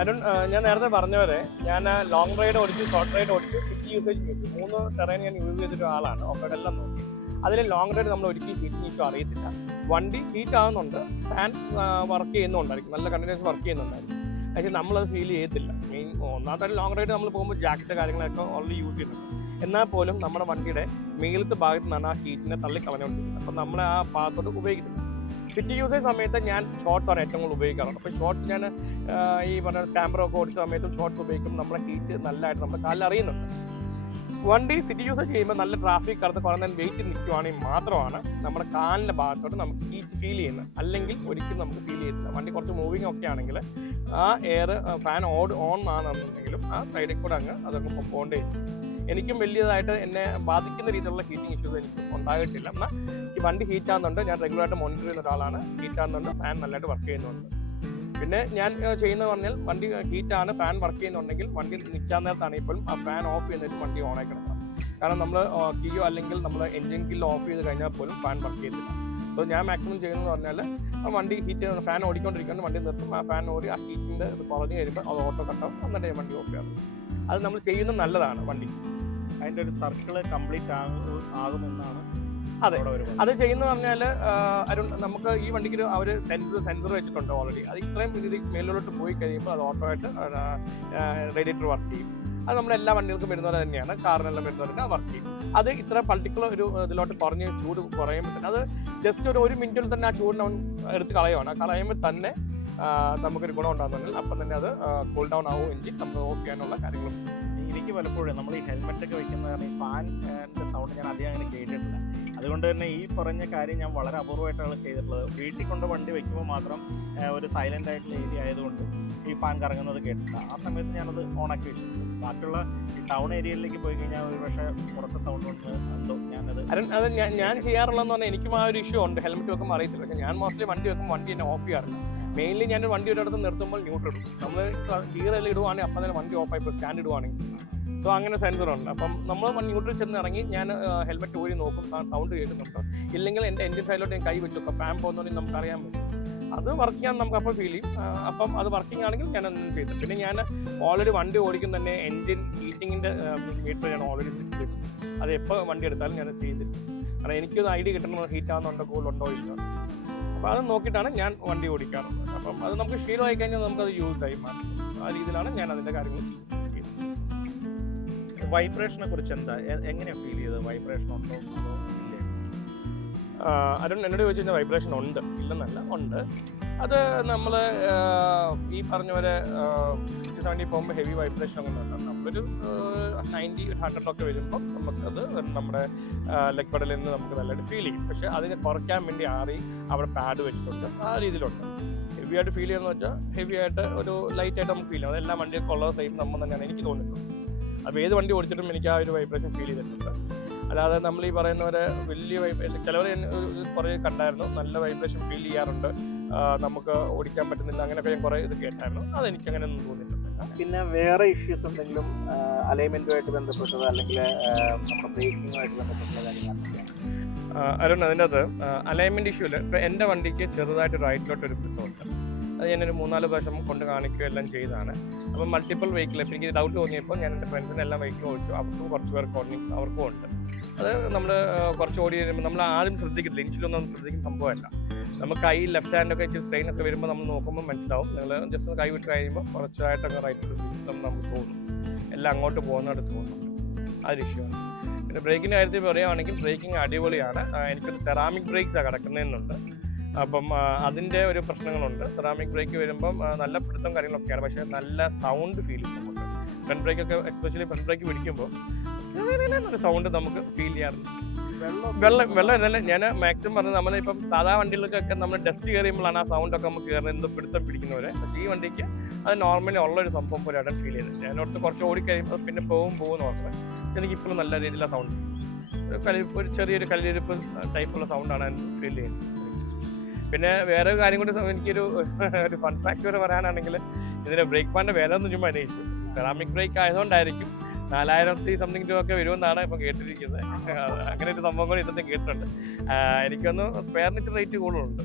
Speaker 2: അരുൺ ഞാൻ നേരത്തെ പറഞ്ഞ പോലെ ഞാൻ ലോങ് റൈഡ് ഓടിച്ചു ഷോർട്ട് റൈഡ് ഓടിച്ചു സിറ്റി യൂസേജ് നോക്കി മൂന്ന് ടെറൈൻ ഞാൻ യൂസ് ചെയ്തിട്ട് ആളാണ് ഓഫ് എല്ലാം നോക്കി അതിൽ ലോങ് റൈഡ് നമ്മൾ ഒരിക്കലും ഹീറ്റിംഗ് ഇഷ്യൂ അറിയത്തില്ല. വണ്ടി ഹീറ്റ് ആകുന്നുണ്ട് ഫാൻ വർക്ക് ചെയ്യുന്നുണ്ടായിരിക്കും. നല്ല കണ്ടിന്യൂസ് വർക്ക് ചെയ്യുന്നുണ്ടായിരിക്കും. പക്ഷേ നമ്മളത് ഫീൽ ചെയ്യത്തില്ല. മെയിൻ ഒന്നാമത്തെ ലോങ് റൈഡ് നമ്മൾ പോകുമ്പോൾ ജാക്കറ്റ് കാര്യങ്ങളൊക്കെ ഓൾറെഡി യൂസ് ചെയ്യുന്നുണ്ട്. എന്നാൽ പോലും നമ്മുടെ വണ്ടിയുടെ മേലത്തെ ഭാഗത്ത് നിന്നാണ് ആ ഹീറ്റിനെ തള്ളി കളഞ്ഞുകൊണ്ടിരിക്കുന്നത്. അപ്പം നമ്മൾ ആ ഭാഗത്തോട്ട് ഉപയോഗിക്കുന്നില്ല സിറ്റി യൂസ് ചെയ്യുന്ന സമയത്ത് ഞാൻ ഷോർട്സ് ആണ് ഏറ്റവും കൂടുതൽ ഉപയോഗിക്കാറുണ്ട് അപ്പോൾ ഷോർട്സ് ഞാൻ ഈ പറഞ്ഞ സ്കാമ്പറൊക്കെ ഓടിച്ച സമയത്തും ഷോർട്സ് ഉപയോഗിക്കും നമ്മുടെ ഹീറ്റ് നല്ലതായിട്ട് നമ്മുടെ കാലിൽ അറിയുന്നുണ്ട്. വണ്ടി സിറ്റി യൂസ് ചെയ്യുമ്പോൾ നല്ല ട്രാഫിക് കടത്ത് കുറേ നേരം വെയിറ്റ് നിൽക്കുവാണെങ്കിൽ മാത്രമാണ് നമ്മുടെ കാലിന്റെ ഭാഗത്തോട്ട് നമുക്ക് ഹീറ്റ് ഫീൽ ചെയ്യുന്നത്. അല്ലെങ്കിൽ ഒരിക്കലും നമുക്ക് ഫീൽ ചെയ്യത്തില്ല. വണ്ടി കുറച്ച് മൂവിങ് ഒക്കെ ആണെങ്കിൽ ആ എയർ ഫാൻ ഓഡ് ഓൺ ആണെന്നുണ്ടെങ്കിലും ആ സൈഡിൽ കൂടെ അങ്ങ് അതങ്ങ് പൊക്കോണ്ടേ. എനിക്കും വലിയതായിട്ട് എന്നെ ബാധിക്കുന്ന രീതിയിലുള്ള ഹീറ്റിംഗ് ഇഷ്യൂസ് എനിക്ക് ഉണ്ടായിട്ടില്ല. എന്നാൽ ഈ വണ്ടി ഹീറ്റ് ആകുന്നുണ്ട് ഞാൻ റെഗുലറായിട്ട് മോണിറ്റർ ചെയ്യുന്ന ഒരാളാണ്. ഹീറ്റ് ആകുന്നുണ്ട് ഫാൻ നല്ലതായിട്ട് വർക്ക് ചെയ്യുന്നുണ്ട്. പിന്നെ ഞാൻ ചെയ്യുന്നത് പറഞ്ഞാൽ വണ്ടി ആണ് ഫാൻ വർക്ക് ചെയ്യുന്നുണ്ടെങ്കിൽ വണ്ടി നിൽക്കാൻ നേരത്താണെങ്കിൽ പോലും ആ ഫാൻ ഓഫ് ചെയ്തിട്ട് വണ്ടി ഓൺ ആയി കിടക്കണം കാരണം നമ്മൾ കീയോ അല്ലെങ്കിൽ നമ്മൾ എൻജിൻ കില്ലോ ഓഫ് ചെയ്ത് കഴിഞ്ഞാൽ പോലും ഫാൻ വർക്ക് ചെയ്യത്തില്ല. സോ ഞാൻ മാക്സിമം ചെയ്യുന്നത് പറഞ്ഞാൽ വണ്ടി ഹീറ്റ് ഫാൻ ഓടിക്കൊണ്ടിരിക്കുന്നത് വണ്ടി നിർത്തും ആ ഫാൻ ഓടി ആ ഹീറ്റിന്റെ കുറഞ്ഞ് കഴിയുമ്പോൾ അത് ഓട്ടോ കട്ടാവും എന്നിട്ട് വണ്ടി ഓഫ് ചെയ്യാറുണ്ട് അത് നമ്മൾ ചെയ്യുന്നത് നല്ലതാണ് വണ്ടി.
Speaker 1: അതിന്റെ ഒരു സർക്കിൾ കംപ്ലീറ്റ് ആകുമെന്നാണ്
Speaker 2: അതെ. അത് ചെയ്യുന്ന പറഞ്ഞാൽ അരുൺ നമുക്ക് ഈ വണ്ടിക്ക് അവർ സെൻസർ സെൻസർ വെച്ചിട്ടുണ്ട് ഓൾറെഡി അത് ഇത്രയും രീതിയിൽ മേലോട്ട് പോയി കഴിയുമ്പോൾ അത് ഓട്ടോ ആയിട്ട് റേഡിയേറ്റർ വർക്ക് ചെയ്യും. അത് നമ്മുടെ എല്ലാ വണ്ടികൾക്കും വരുന്നത് തന്നെയാണ്. കാറിനെല്ലാം വരുന്നത് തന്നെ വർക്ക് ചെയ്യും. അത് ഇത്ര പർട്ടിക്കുലർ ഒരു ഇതിലോട്ട് കുറഞ്ഞ് ചൂട് കുറയുമ്പോൾ തന്നെ അത് ജസ്റ്റ് ഒരു ഒരു മിനിറ്റിൽ തന്നെ ആ ചൂടിനെ എടുത്ത് കളയുവാണ്. കളയുമ്പോൾ തന്നെ നമുക്കൊരു ഗുണം ഉണ്ടാകുന്നുണ്ടെങ്കിൽ അപ്പം തന്നെ അത് കൂൾ ഡൗൺ ആവും എഞ്ചിൻ നമുക്ക് ഓഫ് ചെയ്യാനുള്ള കാര്യങ്ങളും.
Speaker 1: എനിക്ക് പലപ്പോഴും നമ്മൾ ഈ ഹെൽമെറ്റ് ഒക്കെ വെക്കുന്ന കാരണം ഈ സൗണ്ട് ഞാൻ അധികം അങ്ങനെ കേട്ടിട്ടില്ല. അതുകൊണ്ട് തന്നെ ഈ പറഞ്ഞ കാര്യം ഞാൻ വളരെ അപൂർവമായിട്ടാണ് ചെയ്തിട്ടുള്ളത്. വീട്ടിൽ കൊണ്ട് വണ്ടി വെക്കുമ്പോൾ മാത്രം ഒരു സൈലന്റ് ആയിട്ടുള്ള ഏരിയ ആയതുകൊണ്ട് ഈ ഫാൻ കറങ്ങുന്നത് കേട്ടില്ല ആ സമയത്ത് ഞാനത് ആക്കി വെച്ചിട്ടുണ്ട്. ബാക്കിയുള്ള ഈ ടൗൺ ഏരിയയിലേക്ക് പോയി കഴിഞ്ഞാൽ ഒരു പക്ഷേ പുറത്തെ സൗണ്ട് കൊണ്ട് എന്തോ ഞാനത്
Speaker 2: അരുൺ അത് ഞാൻ ഞാൻ ചെയ്യാറുള്ളതെന്ന് പറഞ്ഞാൽ എനിക്കും ആ ഒരു ഇഷ്യൂ ഉണ്ട്. ഹെൽമെറ്റ് വെക്കുമ്പോൾ അറിയത്തില്ല. പക്ഷേ ഞാൻ മോസ്റ്റ്ലി വണ്ടി വെക്കുമ്പോൾ വണ്ടി എന്നെ ഓഫ് ചെയ്യാറില്ല. മെയിൻലി ഞാൻ വണ്ടി ഒരിടത്ത് നിർത്തുമ്പോൾ ന്യൂട്രൽ ഇടും. നമ്മൾ ഗിയറിൽ ഇടുവാണെങ്കിൽ അപ്പം തന്നെ വണ്ടി ഓഫ് ആയിപ്പോൾ സ്റ്റാൻഡ് ഇടുവാണെങ്കിൽ. സോ അങ്ങനെ സെൻസർ ഉണ്ട്. അപ്പം നമ്മൾ ന്യൂട്രൽ ചെന്ന് ഇറങ്ങി ഞാൻ ഹെൽമെറ്റ് ഊരി നോക്കും സൗണ്ട് കേൾക്കുന്നുണ്ട്. ഇല്ലെങ്കിൽ എന്റെ എൻജിൻ സൈഡിലോട്ട് ഞാൻ കൈ വെച്ചു. അപ്പോൾ ഫാൻ പോകുന്നതുകൊണ്ട് നമുക്ക് അറിയാൻ പറ്റും. അത് വർക്ക് ചെയ്യാൻ നമുക്ക് അപ്പോൾ ഫീൽ ചെയ്യും അപ്പം അത് വർക്കിംഗ് ആണെങ്കിൽ ഞാൻ ഒന്നും ചെയ്തു. പിന്നെ ഞാൻ ഓൾറെഡി വണ്ടി ഓടിക്കും തന്നെ എൻജിൻ ഹീറ്റിങ്ങിന്റെ മീറ്റർ ഞാൻ ഓൾറെഡി സെറ്റ് വെച്ചു അത് എപ്പോൾ വണ്ടി എടുത്താലും ഞാൻ ചെയ്തില്ല കാരണം എനിക്കൊരു ഐഡിയ കിട്ടണം ഹീറ്റ് ആകുന്നുണ്ടോ കൂളുണ്ടോ ഇല്ല. അപ്പോൾ അത് നോക്കിയിട്ടാണ് ഞാൻ വണ്ടി ഓടിക്കാറുള്ളത് അപ്പം അത് നമുക്ക് ശീലമായി കഴിഞ്ഞാൽ നമുക്കത് ആയി മാറ്റും ആ രീതിയിലാണ് ഞാൻ അതിന്റെ കാര്യങ്ങൾ
Speaker 1: വൈബ്രേഷനെ കുറിച്ച് എന്താ? എങ്ങനെയാണ് എങ്ങനെയാ ഫീൽ ചെയ്തത്? വൈബ്രേഷൻ ഉണ്ടോ?
Speaker 2: അരുൺ എന്നോട് ചോദിച്ചു കഴിഞ്ഞാൽ വൈബ്രേഷൻ ഉണ്ട്. ഇല്ലെന്നല്ല ഉണ്ട്. അത് നമ്മൾ ഈ പറഞ്ഞ പോലെ സിക്സ്റ്റി സെവന്റി പോകുമ്പോൾ ഹെവി വൈബ്രേഷൻ ഒന്നും ഉണ്ട് നമ്മളൊരു നയന്റി ഹൺഡ്രഡ് ഒക്കെ വരുമ്പോൾ നമുക്കത് നമ്മുടെ ലെഗ് പെഡലിൽ നിന്ന് നമുക്ക് നല്ലതായിട്ട് ഫീൽ ചെയ്യും. പക്ഷെ അതിനെ കുറയ്ക്കാൻ വേണ്ടി ആറി അവിടെ പാഡ് വെച്ചിട്ടുണ്ട്. ആ രീതിയിലുണ്ട്. ഹെവി ആയിട്ട് ഫീൽ ചെയ്യുന്ന വെച്ചാൽ ഹെവി ആയിട്ട് ഒരു ലൈറ്റ് ആയിട്ട് നമുക്ക് ഫീൽ ചെയ്യും. അതെല്ലാ വണ്ടിയൊക്കെ ഉള്ള സെയിം സംഭവം തന്നെയാണ് എനിക്ക് തോന്നിയിട്ടുള്ളത് അപ്പോൾ ഏത് വണ്ടി ഓടിച്ചിട്ടും എനിക്ക് ആ ഒരു വൈബ്രേഷൻ ഫീൽ ചെയ്തിട്ടുണ്ട്. അല്ലാതെ നമ്മൾ ഈ പറയുന്ന പോലെ വലിയ വൈബ്രേഷൻ ചിലവർ കുറേ കണ്ടായിരുന്നു. നല്ല വൈബ്രേഷൻ ഫീൽ ചെയ്യാറുണ്ട്. നമുക്ക് ഓടിക്കാൻ പറ്റുന്നില്ല അങ്ങനെയൊക്കെ ഞാൻ കുറേ ഇത് കേട്ടായിരുന്നു. അതെനിക്ക് അങ്ങനെ ഒന്നും തോന്നിയിട്ടില്ല.
Speaker 1: പിന്നെ വേറെ ഇഷ്യൂസ് എന്തെങ്കിലും അലൈൻമെന്റുമായിട്ട് ബന്ധപ്പെട്ടത് അല്ലെങ്കിൽ നമ്മുടെ ബ്രേക്കിങ്ങുമായിട്ട് ബന്ധപ്പെട്ട കാര്യങ്ങൾ
Speaker 2: ആ, അരുൺ അതിന്റെ അത് അലൈൻമെന്റ് ഇഷ്യൂൽ ഇപ്പം എന്റെ വണ്ടിക്ക് ചെറുതായിട്ട് റൈറ്റിലോട്ട് ഒരു പിടുത്തമുണ്ട് അത് ഞാനൊരു മൂന്നാൽ പ്രാവശ്യം കൊണ്ട് കാണിക്കുകയോ എല്ലാം ചെയ്താണ് അപ്പം മൾട്ടിപ്പിൾ വെഹിക്കിൾ ഇപ്പം എനിക്ക് ഡൗട്ട് തോന്നിയപ്പോൾ ഞാൻ എന്റെ ഫ്രണ്ട്സിനെ എല്ലാം വെഹിക്കിൾ ഓടിച്ചു. അവർക്കും കുറച്ച് പേർക്ക് ഓടി അവർക്കും ഉണ്ട്. അത് നമ്മൾ കുറച്ച് ഓടി വരുമ്പോൾ നമ്മൾ ആരും ശ്രദ്ധിക്കത്തില്ല ഇൻഷുലൊന്നും ശ്രദ്ധിക്കുന്ന സംഭവമല്ല. നമുക്ക് കൈ ലെഫ്റ്റ് ഹാൻഡൊക്കെ ഇച്ചിരി സ്ട്രെയിൻ ഒക്കെ വരുമ്പോൾ നമ്മൾ നോക്കുമ്പോൾ മനസ്സിലാവും. നിങ്ങൾ ജസ്റ്റ് കൈ വിട്ട് കഴിയുമ്പോൾ കുറച്ചായിട്ടൊക്കെ റൈറ്റ് നമുക്ക് തോന്നും. എല്ലാം അങ്ങോട്ട് പോകുന്നിടത്ത് പോകുന്നുണ്ട് അതൊരു ഇഷ്യൂ ആണ്. പിന്നെ ബ്രേക്കിന്റെ കാര്യത്തിൽ പറയുകയാണെങ്കിൽ ബ്രേക്കിംഗ് അടിപൊളിയാണ്. എനിക്കൊരു സെറാമിക് ബ്രേക്സാണ് കിടക്കുന്നതെന്നുണ്ട് അപ്പം അതിന്റെ ഒരു പ്രശ്നങ്ങളുണ്ട്. സെറാമിക് ബ്രേക്ക് വരുമ്പം നല്ല പിടുത്തം കാര്യങ്ങളൊക്കെയാണ്. പക്ഷേ നല്ല സൗണ്ട് ഫീൽ ചെയ്യും നമുക്ക് ഫ്രണ്ട് ബ്രേക്കൊക്കെ എസ്പെഷ്യലി ഫ്രണ്ട് ബ്രേക്ക് പിടിക്കുമ്പോൾ ഒരു സൗണ്ട് നമുക്ക് ഫീൽ ചെയ്യാറുണ്ട്. വെള്ളം വെള്ളം ഇതല്ല ഞാൻ മാക്സിമം പറഞ്ഞത് നമ്മളിപ്പം സാധാ വണ്ടികൾക്കൊക്കെ നമ്മൾ ഡസ്റ്റ് കയറിയുമ്പോഴാണ് ആ സൗണ്ട് ഒക്കെ നമുക്ക് കയറുന്നത് എന്തോ പിടുത്തം പിടിക്കുന്നവരെ. ഈ വണ്ടിക്ക് അത് നോർമലി ഉള്ള ഒരു സംഭവം പോലെയാണ് ഫീൽ ചെയ്തത് ഞാനോർത്ത് കുറച്ച് ഓടിക്കഴിയുമ്പോൾ പിന്നെ പോകും പോകും ഓർക്കുന്നത് എനിക്ക് ഇപ്പോഴും നല്ല രീതിയിലുള്ള സൗണ്ട് ഒരു കലി ഒരു ചെറിയൊരു കല്ലിരിപ്പ് ടൈപ്പുള്ള സൗണ്ടാണ് എനിക്ക് ഫീൽ ചെയ്യുന്നത്. പിന്നെ വേറെ കാര്യം കൂടി എനിക്കൊരു ഒരു ഫൺ ഫാക്ട് വരെ പറയാനാണെങ്കിൽ ഇതിന്റെ ബ്രേക്ക് പാന്റെ വില ഒന്നും ചുമ്മാ അന്വേഷിച്ചു സെറാമിക് ബ്രേക്ക് ആയതുകൊണ്ടായിരിക്കും നാലായിരത്തി സംതിങ് രൂപ ഒക്കെ വരുമെന്നാണ് ഇപ്പം കേട്ടിരിക്കുന്നത്. അങ്ങനെ ഒരു സംഭവം കൂടി ഇന്നത്തെ കേട്ടിട്ടുണ്ട്. എനിക്കൊന്ന് സ്പെയറിന് റേറ്റ് കൂടുതലുണ്ട്.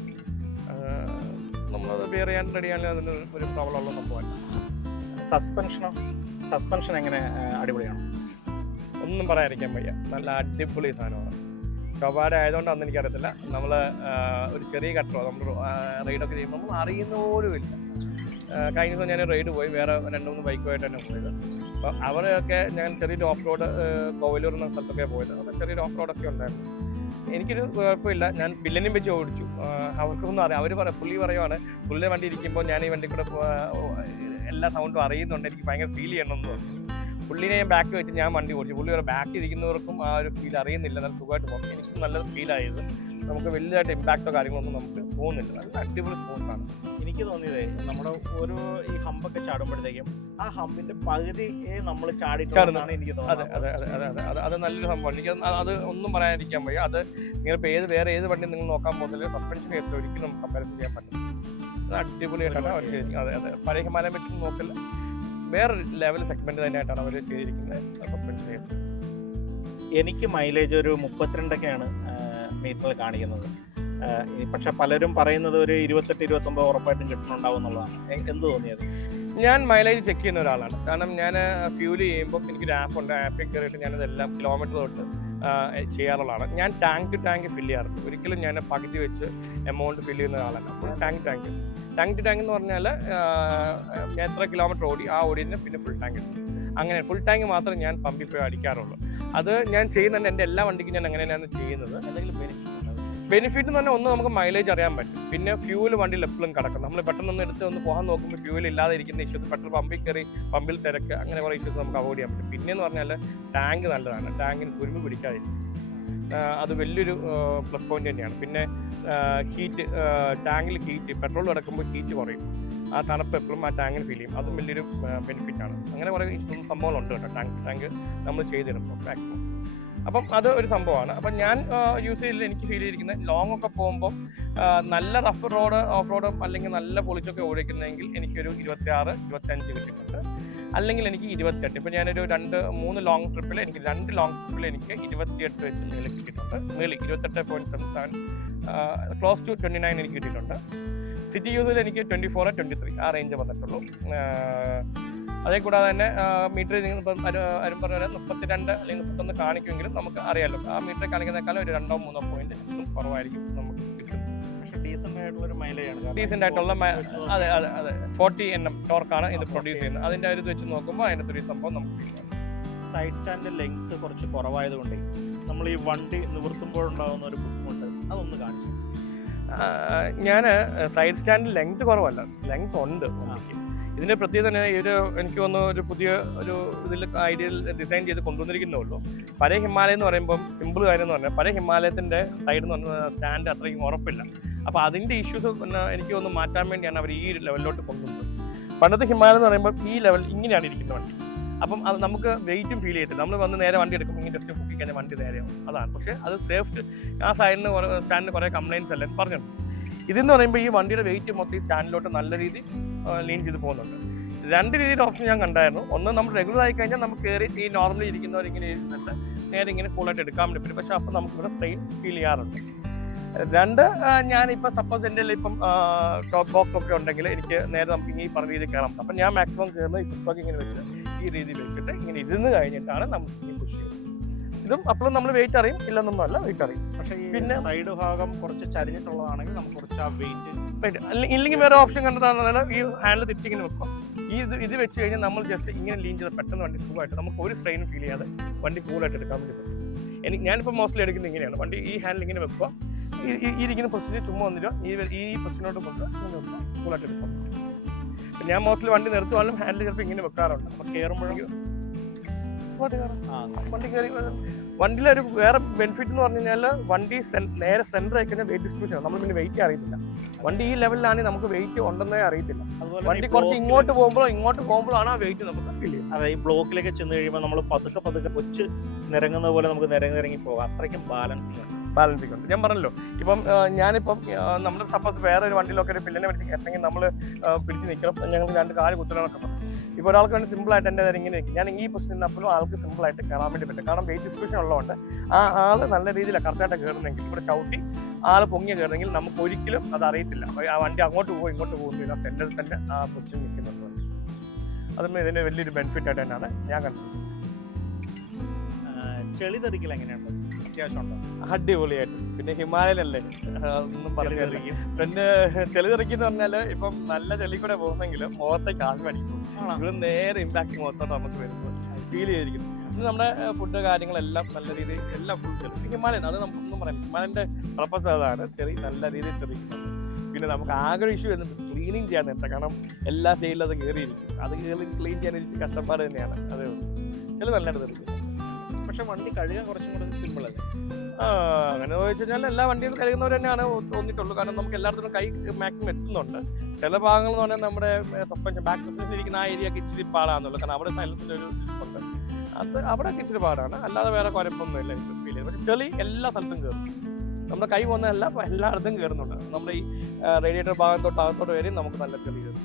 Speaker 2: നമ്മളത് ബിയർ ചെയ്യാൻ റെഡിയാണെങ്കിൽ അതിന് ഒരു പ്രോബ്ലം ഉള്ള സംഭവമല്ല.
Speaker 1: സസ്പെൻഷനോ സസ്പെൻഷൻ എങ്ങനെ അടിപൊളിയാണ്?
Speaker 2: ഒന്നും പറയാതിരിക്കാൻ വയ്യ. നല്ല അടിപൊളി സാധനമാണ്. ചൊപാട ആയതുകൊണ്ട് അന്ന് എനിക്കറിയത്തില്ല. നമ്മൾ ഒരു ചെറിയ കട്ടറോ നമ്മൾ റൈഡൊക്കെ ചെയ്യുമ്പോൾ നമ്മൾ അറിയുന്ന പോലും ഇല്ല. കഴിഞ്ഞ ദിവസം ഞാൻ റൈഡ് പോയി. വേറെ രണ്ട് മൂന്ന് ബൈക്കുമായിട്ട് തന്നെ പോയത്. അപ്പോൾ അവരൊക്കെ ഞാൻ ചെറിയൊരു ഓഫ് റോഡ് കോവലൂർ എന്ന സ്ഥലത്തൊക്കെ പോയത്. അപ്പോൾ ചെറിയൊരു ഓഫ് റോഡൊക്കെ ഉണ്ടായിരുന്നു. എനിക്കൊരു കുഴപ്പമില്ല. ഞാൻ ബില്ലനും വെച്ച് ഓടിച്ചു. അവർക്കൊന്നും അറിയാം. അവർ പറയാം പുള്ളി പറയുവാണ് പുള്ളിയുടെ വണ്ടി ഇരിക്കുമ്പോൾ ഞാൻ ഈ വണ്ടി കൂടെ എല്ലാ സൗണ്ടും അറിയുന്നുണ്ട്. എനിക്ക് ഭയങ്കര ഫീൽ ചെയ്യണമെന്ന് തോന്നുന്നു പുള്ളിനെ ഞാൻ ബാക്ക് വെച്ച് ഞാൻ വണ്ടി ഓടിച്ചു. പുള്ളി ബാക്ക് ഇരിക്കുന്നവർക്കും ആ ഒരു ഫീൽ അറിയുന്നില്ല. നല്ല സുഖമായിട്ട് പോകും എനിക്ക് നല്ല ഫീലായത് നമുക്ക് വലിയതായിട്ട് ഇമ്പാക്റ്റോ കാര്യങ്ങളൊന്നും നമുക്ക് പോകുന്നില്ല നല്ല അടിപൊളി സ്പോർട്സാണ്
Speaker 1: എനിക്ക് തോന്നിയത് നമ്മുടെ ഒരു ഈ ഹമ്പൊക്കെ ചാടുമ്പോഴത്തേക്കും ആ ഹമ്പിന്റെ പകുതി നമ്മൾ ചാടി ചാടുന്നതാണ്
Speaker 2: എനിക്ക്
Speaker 1: തോന്നുന്നത്
Speaker 2: അതെ അതെ അതെ അതെ അത്. അത് നല്ലൊരു സംഭവമാണ്. എനിക്ക് അത് ഒന്നും പറയാതിരിക്കാൻ വയ്യ. അത് നിങ്ങളിപ്പോൾ ഏത് വേറെ ഏത് വണ്ടി നിങ്ങൾ നോക്കാൻ പോകുന്നില്ല സസ്പെൻഷൻ കേസ് ഒരിക്കലും നമുക്ക് കമ്പാരിസൺ ചെയ്യാൻ പറ്റില്ല. അത് അടിപൊളിയായിട്ടാണ് അവർ ചെയ്തിരിക്കുന്നത്. അതെ അതെ. പഴയ ഹിമാലയം പറ്റി നോക്കില്ല. വേറൊരു ലെവൽ സെഗ്മെന്റ് തന്നെയായിട്ടാണ് അവർ ചെയ്തിരിക്കുന്നത് സസ്പെൻഷൻ
Speaker 1: എനിക്ക് മൈലേജ് ഒരു മുപ്പത്തിരണ്ടൊക്കെയാണ് മീറ്ററിൽ കാണിക്കുന്നത്. പക്ഷെ പലരും പറയുന്നത് ഒരു ഇരുപത്തെട്ട് ഇരുപത്തൊമ്പത് ഉറപ്പായിട്ടും കിട്ടുന്നുണ്ടാവും എന്നുള്ളതാണ്. എന്ത് തോന്നിയത്?
Speaker 2: ഞാൻ മൈലേജ് ചെക്ക് ചെയ്യുന്ന ഒരാളാണ്. കാരണം ഞാൻ ഫ്യൂൽ ചെയ്യുമ്പോൾ എനിക്കൊരു ആപ്പ് ഉണ്ട്. ആപ്പിൽ കയറിയിട്ട് ഞാനതെല്ലാം കിലോമീറ്റർ തൊട്ട് ചെയ്യാറുള്ളതാണ്. ഞാൻ ടാങ്ക് ടു ടാങ്ക് ഫില്ല് ചെയ്യാറുണ്ട് ഒരിക്കലും ഞാൻ പകുതി വെച്ച് എമൗണ്ട് ഫില്ല് ചെയ്യുന്ന ഒരാളാണ് അപ്പോൾ tank tank tank to tank എന്ന് പറഞ്ഞാൽ ഞാൻ എത്ര കിലോമീറ്റർ ഓടി ആ ഓടിയതിന് പിന്നെ ഫുൾ ടാങ്ക് അങ്ങനെ ഫുൾ ടാങ്ക് മാത്രമേ ഞാൻ പമ്പിൽ പോയി അടിക്കാറുള്ളൂ. അത് ഞാൻ ചെയ്യുന്നുണ്ട്. എന്റെ എല്ലാ വണ്ടിക്കും ഞാൻ അങ്ങനെയാണ് ചെയ്യുന്നത്.
Speaker 1: എന്തെങ്കിലും ബെനിഫിറ്റ്
Speaker 2: ബെനിഫിറ്റ് എന്ന് പറഞ്ഞാൽ ഒന്ന് നമുക്ക് മൈലേജ് അറിയാൻ പറ്റും. പിന്നെ ഫ്യൂൽ വണ്ടിയിൽ എപ്പോഴും കിടക്കും. നമ്മൾ പെട്ടെന്ന് ഒന്ന് എടുത്ത് ഒന്ന് പോകാൻ നോക്കുമ്പോൾ ഫ്യൂൽ ഇല്ലാതെ ഇരിക്കുന്ന ഇഷ്യൂസ് പെട്രോൾ പമ്പിൽ കയറി പമ്പിൽ തിരക്ക് അങ്ങനെ കുറേ ഇഷ്യൂസ് നമുക്ക് അവോയ്ഡ് ചെയ്യാൻ പറ്റും. പിന്നെ എന്ന് പറഞ്ഞാൽ ടാങ്ക് നല്ലതാണ് ടാങ്കിന് കുരുമ്പ് പിടിക്കാതിരിക്കും അത് വലിയൊരു പ്ലസ് പോയിന്റ് തന്നെയാണ്. പിന്നെ ഹീറ്റ് ടാങ്കിൽ ഹീറ്റ് പെട്രോൾ കിടക്കുമ്പോൾ ഹീറ്റ് കുറയും. ആ തണുപ്പ് എപ്പോഴും ആ ടാങ്കിന് ഫീൽ ചെയ്യും. അതും വലിയൊരു ബെനിഫിറ്റ് ആണ്. അങ്ങനെ കുറേ സംഭവങ്ങളുണ്ട് കേട്ടോ. ടാങ്ക് ടാങ്ക് നമ്മൾ ചെയ്തിടുമ്പോൾ മാക്സിമം അപ്പം അത് ഒരു സംഭവമാണ്. അപ്പം ഞാൻ യൂസ് ചെയ്തില്ല എനിക്ക് ഫീൽ ചെയ്തിരിക്കുന്നത് ലോങ് ഒക്കെ പോകുമ്പോൾ നല്ല റഫ് റോഡ് ഓഫ് റോഡ് അല്ലെങ്കിൽ നല്ല പൊളിച്ചൊക്കെ ഓടിക്കുന്നതെങ്കിൽ എനിക്കൊരു ഇരുപത്തി ആറ് ഇരുപത്തഞ്ച് കിട്ടുന്നുണ്ട് അല്ലെങ്കിൽ എനിക്ക് ഇരുപത്തെട്ട് ഇപ്പം ഞാനൊരു രണ്ട് മൂന്ന് ലോങ് ട്രിപ്പിൽ എനിക്ക് രണ്ട് ലോങ് ട്രിപ്പിൽ എനിക്ക് ഇരുപത്തിയെട്ട് വെച്ച് മേളിൽ കിട്ടിയിട്ടുണ്ട്. മേളിൽ ഇരുപത്തെട്ട് point seven seven close to twenty nine എനിക്ക് കിട്ടിയിട്ടുണ്ട്. സിറ്റി യൂസിൽ എനിക്ക് ട്വന്റി ഫോർ ട്വന്റി ത്രീ ആ റേഞ്ച് വന്നിട്ടുള്ളൂ. അതേ കൂടാതെ തന്നെ മീറ്റർ നിങ്ങൾ ഇപ്പം അരു പറഞ്ഞ പോലെ മുപ്പത്തിരണ്ട് അല്ലെങ്കിൽ മുപ്പത്തൊന്ന് കാണിക്കുമെങ്കിലും നമുക്ക് അറിയാലോ. ആ മീറ്റർ കാണിക്കുന്നേക്കാളും ഒരു രണ്ടോ മൂന്നോ പോയിന്റ് കുറവായിരിക്കും നമുക്ക്
Speaker 1: ആണ്.
Speaker 2: ഡീസെന്റ് ആയിട്ടുള്ള അതെ അതെ അതെ. ഫോർട്ടി എൻ എം ടോർക്കാണ് ഇത് പ്രൊഡ്യൂസ് ചെയ്യുന്നത്. അതിന്റെ ഒരു ഇത് വെച്ച് നോക്കുമ്പോൾ അതിനകത്ത് ഒരു സംഭവം നമുക്ക് കിട്ടും.
Speaker 1: സൈഡ് സ്റ്റാൻഡിന്റെ ലെങ്ത് കുറച്ച് കുറവായതുകൊണ്ട് നമ്മൾ ഈ വണ്ടി നിവർത്തുമ്പോഴുണ്ടാകുന്ന ഒരു ബുദ്ധിമുട്ട് അതൊന്ന് കാണിച്ചു
Speaker 2: ഞാൻ സൈഡ് സ്റ്റാൻഡ് ലെങ്ത് കുറവല്ല. ലെങ്ത് ഉണ്ട് ഇതിന്റെ പ്രത്യേകത തന്നെ ഒരു എനിക്ക് വന്ന ഒരു പുതിയ ഒരു ഇതിൽ ഐഡിയയിൽ ഡിസൈൻ ചെയ്ത് കൊണ്ടുവന്നിരിക്കുന്നേ ഉള്ളൂ. പഴയ ഹിമാലയം എന്ന് പറയുമ്പം സിമ്പിൾ കാര്യം എന്ന് പറഞ്ഞാൽ പഴയ ഹിമാലയത്തിന്റെ സൈഡ് എന്ന് പറഞ്ഞാൽ സ്റ്റാൻഡ് അത്രയും ഉറപ്പില്ല. അപ്പോൾ അതിന്റെ ഇഷ്യൂസ് പിന്നെ എനിക്ക് ഒന്ന് മാറ്റാൻ വേണ്ടിയാണ് അവർ ഈ ലെവലിലോട്ട് കൊണ്ടുവന്നത്. പണ്ടത്തെ ഹിമാലയം എന്ന് പറയുമ്പോൾ ഈ ലെവൽ ഇങ്ങനെയാണ് ഇരിക്കുന്ന വണ്ടി. അപ്പം അത് നമുക്ക് വെയിറ്റും ഫീൽ ചെയ്തിട്ട് നമ്മൾ വന്ന് നേരെ വണ്ടി എടുക്കുമ്പോൾ ഇങ്ങനെ ജസ്റ്റ് കഴിഞ്ഞാൽ വണ്ടി നേരെയാവും. അതാണ്. പക്ഷേ അത് സേഫ്റ്റ് ആ സൈഡിന് സ്റ്റാൻഡിന് കുറേ കംപ്ലയിൻസ് എല്ലാം പറഞ്ഞു ഇതെന്ന് പറയുമ്പോൾ ഈ വണ്ടിയുടെ വെയിറ്റ് മൊത്തം ഈ സ്റ്റാൻഡിലോട്ട് നല്ല രീതി ലീൻ ചെയ്ത് പോകുന്നുണ്ട്. രണ്ട് രീതിയിൽ ഓപ്ഷൻ ഞാൻ കണ്ടായിരുന്നു. ഒന്ന് നമ്മൾ റെഗുലർ ആയി കഴിഞ്ഞാൽ നമുക്ക് കയറി ഈ നോർമലി ഇരിക്കുന്നവർ ഇങ്ങനെ ഇരുന്നിട്ട് നേരെ ഇങ്ങനെ കൂളായിട്ട് എടുക്കാൻ വേണ്ടി പറ്റും. പക്ഷേ അപ്പോൾ നമുക്ക് ഇവിടെ സ്ട്രെയിൻ ഫീൽ ചെയ്യാറുണ്ട്. രണ്ട് ഞാനിപ്പോൾ സപ്പോസ് എന്റെ ഇപ്പം ടോപ്പ് ബോക്സ് ഒക്കെ ഉണ്ടെങ്കിൽ എനിക്ക് നേരെ നമുക്ക് ഇങ്ങനെ ഈ പറഞ്ഞ രീതിയിൽ കയറാം അപ്പം ഞാൻ മാക്സിമം കയറുന്നത് ഈ പുസ്തകം ഇങ്ങനെ വെച്ചിട്ട് ഈ രീതിയിൽ വെച്ചിട്ട് ഇങ്ങനെ ഇരുന്ന് കഴിഞ്ഞിട്ടാണ് നമുക്ക് ഈ പുഷ് ഇതും അപ്പോഴും നമ്മൾ വെയിറ്റ് അറിയും ഇല്ലെന്നൊന്നും അല്ല വെയിറ്റ് അറിയും.
Speaker 1: പക്ഷേ
Speaker 2: പിന്നെ-
Speaker 1: സൈഡ് ഭാഗം കുറച്ച് ചരിഞ്ഞിട്ടുള്ളതാണെങ്കിൽ നമുക്ക് കുറച്ച് ആ വെയിറ്റ്
Speaker 2: വെയിറ്റ് ഇല്ലെങ്കിൽ വേറെ ഓപ്ഷൻ കണ്ടതാണെന്നാൽ ഈ ഹാൻഡിൽ തിരിച്ചിങ്ങനെ വെക്കും. ഈ ഇത് ഇത് വെച്ച് കഴിഞ്ഞാൽ നമ്മൾ ജസ്റ്റ് ഇങ്ങനെ ലീൻ ചെയ്ത് പെട്ടെന്ന് വണ്ടി സുഖമായിട്ട് നമുക്ക് ഒരു സ്ട്രെയിനും ഫീൽ ചെയ്യാതെ വണ്ടി കൂളായിട്ട് എടുക്കാൻ വേണ്ടി പറ്റും. എനിക്ക് ഞാനിപ്പോൾ മോസ്റ്റ്ലി എടുക്കുന്നത് ഇങ്ങനെയാണ്. വണ്ടി ഈ ഹാൻഡിൽ ഇങ്ങനെ വെക്കുക. ഈ- ഇരിക്കുന്ന പൊസിഷൻ ചുമ്മാ വന്നിട്ട് ഈ ഈ പൊസിഷനോട്ട് കൊണ്ട് ഇങ്ങനെ വെക്കുക കൂളായിട്ട് എടുക്കാം ഞാൻ മോസ്റ്റ്ലി വണ്ടി നിർത്തുവാനും ഹാൻഡിൽ ചിലപ്പോൾ ഇങ്ങനെ വെക്കാറുണ്ട്.
Speaker 1: അപ്പോൾ കയറുമ്പോഴും
Speaker 2: വണ്ടി കയറി വണ്ടിയിലെ ഒരു വേറെ ബെനിഫിറ്റ് എന്ന് പറഞ്ഞു കഴിഞ്ഞാൽ വണ്ടി നേരെ സെന്റർ ആയി കഴിഞ്ഞാൽ വെയിറ്റ് ഡിസ്ട്രിബ്യൂഷൻ നമ്മൾ പിന്നെ വെയിറ്റ് അറിയത്തില്ല. വണ്ടി ഈ ലെവലിലാണെങ്കിൽ നമുക്ക് വെയിറ്റ് ഉണ്ടെന്നേ അറിയത്തില്ല.
Speaker 1: അതുപോലെ
Speaker 2: വണ്ടി കുറച്ച് ഇങ്ങോട്ട് പോകുമ്പോഴോ ഇങ്ങോട്ട് പോകുമ്പോഴാണ് ആ വെയിറ്റ് നമുക്ക് ഫീൽ
Speaker 1: അതെ ഈ ബ്ലോക്കിലേക്ക് ചെന്ന് കഴിയുമ്പോൾ നമ്മൾ പതുക്കെ പതുക്കെ കൊച്ച് നിരങ്ങുന്ന പോലെ നമുക്ക് നിരങ്ങി നിരങ്ങി പോകാം. അത്രയ്ക്കും ബാലൻസിങ് ഉണ്ട്
Speaker 2: ബാലൻസിങ് ഉണ്ട്. ഞാൻ പറഞ്ഞല്ലോ. ഇപ്പം ഞാനിപ്പം നമ്മുടെ സപ്പോസ് വേറെ ഒരു വണ്ടിയിലൊക്കെ ഒരു പില്ലിനെ പിടിച്ച് കയറ്റണമെങ്കിൽ നമ്മൾ പിടിച്ച് നിൽക്കണം ഞങ്ങൾക്ക് രണ്ട് കാൽ കുത്തണമെന്നൊക്കെ പറഞ്ഞു ഇപ്പോൾ ഒരാൾക്ക് വേണ്ടി സിമ്പിൾ ആയിട്ട് എന്റെ നേരം ഇങ്ങനെ ഞാൻ ഈ പൊസിഷനിൽ അപ്പോഴും ആൾക്ക് സിമ്പിൾ ആയിട്ട് കയറാൻ വേണ്ടി പറ്റും. കാരണം വെയിറ്റ് ഡിസ്ട്രിബ്യൂഷൻ ഉള്ളതുകൊണ്ട് ആ ആൾ നല്ല രീതിയിലാണ് കറക്റ്റായിട്ട് കയറുന്നെങ്കിൽ ഇവിടെ ചവിട്ടി ആൾ പൊങ്ങി കയറുന്നെങ്കിൽ നമുക്ക് ഒരിക്കലും അത് അറിയത്തില്ല. ആ വണ്ടി അങ്ങോട്ട് പോകും ഇങ്ങോട്ട് പോകുന്നില്ല സെന്ററിൽ തന്നെ ആ പൊസിഷൻ നിൽക്കുന്നുണ്ട് അതൊന്നും ഇതിന് വലിയൊരു ബെനിഫിറ്റ് ആയിട്ട് തന്നെയാണ് ഞാൻ കണ്ടത്.
Speaker 1: ചെളി തെറിക്കൽ എങ്ങനെയുണ്ട്?
Speaker 2: അടിപൊളിയായിട്ട്. പിന്നെ ഹിമാലയനല്ലേ? ഒന്നും
Speaker 1: പറഞ്ഞു.
Speaker 2: പിന്നെ ചെളി തെറിക്കുന്ന പറഞ്ഞാൽ ഇപ്പം നല്ല ചെളി കൂടെ പോകുന്നെങ്കിലും മുഖത്തേക്ക് ആദ്യം അടിക്കും. ഇവിടെ നേരെ ഇമ്പാക്ട് മുഖത്തോട്ട് നമുക്ക് വരുമ്പോൾ ഫീൽ ചെയ്തിരിക്കുന്നു. ഇത് നമ്മുടെ ഫുഡ് കാര്യങ്ങളെല്ലാം നല്ല രീതിയിൽ എല്ലാം ഫുൾ ചെളി ഹിമാലയൻ അത് നമുക്കൊന്നും പറയാം ഹിമാലയന്റെ പർപ്പസ് അതാണ് ചെറിയ നല്ല രീതിയിൽ ചെറിയുന്നത് പിന്നെ നമുക്ക് ആകെ ഇഷ്യൂ എന്ന് ക്ലീനിങ് ചെയ്യാൻ നേരത്തെ കാരണം എല്ലാ സൈഡിലും അത് കയറിയിരിക്കും അത് കയറി ക്ലീൻ ചെയ്യാൻ എനിക്ക് കഷ്ടപ്പാട് തന്നെയാണ്. അതേ ഉള്ളൂ. ചില നല്ലതായിട്ട് തെറിക്കും
Speaker 1: പക്ഷെ വണ്ടി കഴുകാൻ കുറച്ചും കൂടെ സിമ്പിൾ അല്ലേ?
Speaker 2: അങ്ങനെ ചോദിച്ചു കഴിഞ്ഞാൽ എല്ലാ വണ്ടിയും കഴിയുന്നവർ തന്നെയാണ് തോന്നിയിട്ടുള്ളൂ. കാരണം നമുക്ക് എല്ലായിടത്തും കൈ മാക്സിമം എത്തുന്നുണ്ട്. ചില ഭാഗങ്ങൾ എന്ന് പറഞ്ഞാൽ നമ്മുടെ സസ്പെൻഷൻ ബാക്ക് സസ്പെൻഷൻ ഇരിക്കുന്ന ആ ഏരിയ ഇച്ചിരി പാടാന്നുള്ളൂ. കാരണം അവിടെ സൈലൻസിന്റെ ഒരു ഉണ്ട്. അത് അവിടെ ഇച്ചിരി പാടാണ്. അല്ലാതെ വേറെ കുഴപ്പമൊന്നും ഇല്ല. എനിക്ക് ഫീൽ പക്ഷെ ചെളി എല്ലാ സ്ഥലത്തും കയറും നമ്മുടെ കൈ പോകുന്നതല്ല എല്ലായിടത്തും കയറുന്നുണ്ട് നമ്മുടെ ഈ റേഡിയേറ്റർ ഭാഗത്തോട്ട് അകത്തോട്ട് വരെയും നമുക്ക് നല്ല ചെളി കയറും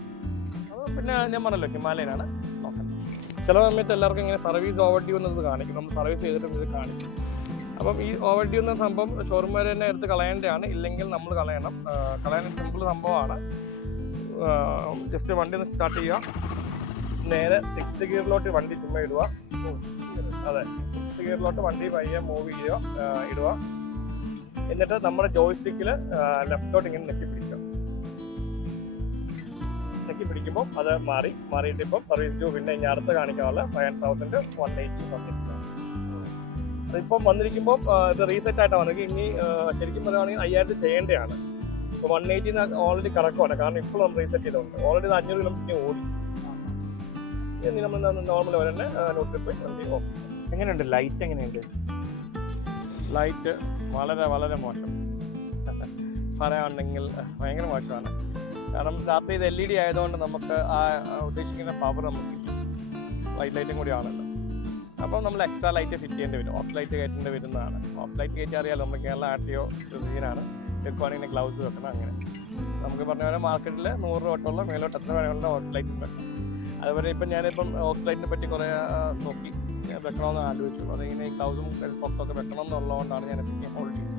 Speaker 2: പിന്നെ ഞാൻ പറഞ്ഞല്ലോ ഹിമാലയനാണ്. നോക്കുന്നത് ചില സമയത്ത് എല്ലാവർക്കും ഇങ്ങനെ സർവീസ് ഓവർ ഡ്യൂ എന്നത് കാണിക്കും. നമ്മൾ സർവീസ് ചെയ്തിട്ടും ഇത് കാണിക്കും. അപ്പം ഈ ഓവർ ഡ്യൂ എന്ന സംഭവം ഷോറൂമുകാർ തന്നെ എടുത്ത് കളയേണ്ടതാണ്. ഇല്ലെങ്കിൽ നമ്മൾ കളയണം. കളയാൻ സിമ്പിൾ സംഭവമാണ്. ജസ്റ്റ് വണ്ടി ഒന്ന് സ്റ്റാർട്ട് ചെയ്യുക. നേരെ സിക്സ്ത് ഗിയറിലോട്ട് വണ്ടി ചുമ്മാ ഇടുക. അതെ. സിക്സ്ത് ഗിയറിലോട്ട് വണ്ടി പയ്യെ മൂവ് ചെയ്യുക ഇടുക. എന്നിട്ട് നമ്മുടെ ജോയ്സ്റ്റിക്കിൽ ലെഫ്റ്റോട്ട് ഇങ്ങനെ നെക്കി പിടിക്കുക. നെക്കി പിടിക്കുമ്പോൾ അത് മാറി. മാറിയിട്ട് ഇപ്പം സർവീസ് ഡ്യൂ പിന്നെ ഇനി അടുത്ത് കാണിക്കാനുള്ള ഫൈവ് തൗസൻഡ് വൺ എയ്റ്റി വന്നിട്ടുണ്ട് അതിപ്പം വന്നിരിക്കുമ്പോൾ ഇത് റീസെറ്റ് ആയിട്ടാണ് വന്നത്. ഇനി ശരിക്കും പറയുകയാണെങ്കിൽ അയ്യായിരത്തി ചെയ്യേണ്ടതാണ് ഇപ്പോൾ വൺ എയ്റ്റി ഓൾറെഡി കറക്കുവാണ് കാരണം ഇപ്പോൾ നമ്മൾ റീസെറ്റ് ചെയ്തുകൊണ്ട്. ഓൾറെഡി ഇത് അഞ്ഞൂറ് കിലോമീറ്റർ ഓടി. ഇനി നമ്മൾ നോർമൽ വരെ നോട്ടിൽ പോയി വണ്ടി ഓഫ്
Speaker 1: എങ്ങനെയുണ്ട്? ലൈറ്റ് എങ്ങനെയുണ്ട്?
Speaker 2: ലൈറ്റ് വളരെ വളരെ മോശം. പറയുകയാണെങ്കിൽ ഭയങ്കര മോശമാണ്. കാരണം രാത്രി ഇത് എൽ ഇ ഡി ആയതുകൊണ്ട് നമുക്ക് ആ ആ ഉദ്ദേശിക്കുന്ന പവർ നമുക്ക് വൈറ്റ് ലൈറ്റും കൂടി ആണല്ലോ അപ്പം നമ്മൾ എക്സ്ട്രാ ലൈറ്റ് ഫിറ്റ് ചെയ്യേണ്ടി വരും. ഓഫ് ലൈറ്റ് കയറ്റേണ്ടി വരുന്നതാണ്. ഓഫ് ലൈറ്റ് കയറ്റി അറിയാലോ നമ്മൾ കേരള ആർ ടി ഒ സീനാണ് വെക്കുവാണെങ്കിൽ ഗ്ലൗസ് വെക്കണം അങ്ങനെ. നമുക്ക് പറഞ്ഞ പോലെ മാർക്കറ്റിൽ നൂറ് തൊട്ടുള്ള മേലോട്ട് എത്ര വേണമെങ്കിലും ഓഫ് ലൈറ്റ് വെക്കണം അതുപോലെ ഇപ്പം ഞാനിപ്പം ഓഫ് ലൈറ്റിനെ പറ്റി കുറേ നോക്കി. വെക്കണമെന്ന് ആലോചിച്ചു. അതിങ്ങനെ ഈ ഗ്ലൗസും സോക്സൊക്കെ വെക്കണം എന്നുള്ളതുകൊണ്ടാണ് ഞാൻ ഇതിനെ ഹോൾഡ് ചെയ്യുന്നത്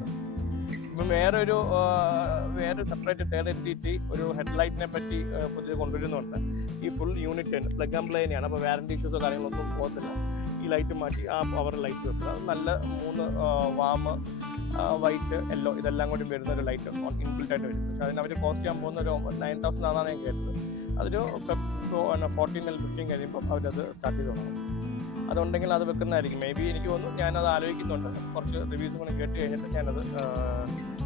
Speaker 2: ഇപ്പം വേറൊരു വേറെ സെപ്പറേറ്റ് ടേർ എത്തിയിട്ട് ഒരു ഹെഡ്ലൈറ്റിനെ പറ്റി പുതിയത് കൊണ്ടുവരുന്നുണ്ട്. ഈ full unit plug and play തന്നെയാണ് അപ്പോൾ വാറണ്ടി ഇഷ്യൂസോ കാര്യങ്ങളൊന്നും പോകത്തില്ല. ഈ ലൈറ്റ് മാറ്റി ആ പവർ ലൈറ്റ് വെക്കുക. നല്ല മൂന്ന് വാമ് വൈറ്റ് യെല്ലോ ഇതെല്ലാം കൂടി വരുന്ന ഒരു ലൈറ്റ് ഇൻബിൽറ്റ് ആയിട്ട് വരും. പക്ഷേ അതിന് അവർ കോസ്റ്റ് ചെയ്യാൻ പോകുന്ന ഒരു നയൻ തൗസൻഡ് ആണെന്നാണ് ഞാൻ കേട്ടത്. അതൊരു ഫോർട്ടീൻ അല്ലെങ്കിൽ ഫിഫ്റ്റീൻ കഴിയുമ്പോൾ അവരത് സ്റ്റാർട്ട് ചെയ്ത് തുടങ്ങും. അതുണ്ടെങ്കിൽ അത് വെക്കുന്നതായിരിക്കും. മേ ബി എനിക്ക് തോന്നുന്നു ഞാനത് ആലോചിക്കുന്നുണ്ട്. കുറച്ച് റിവ്യൂസ് കൂടെ കേട്ട് കഴിഞ്ഞിട്ട് ഞാനത്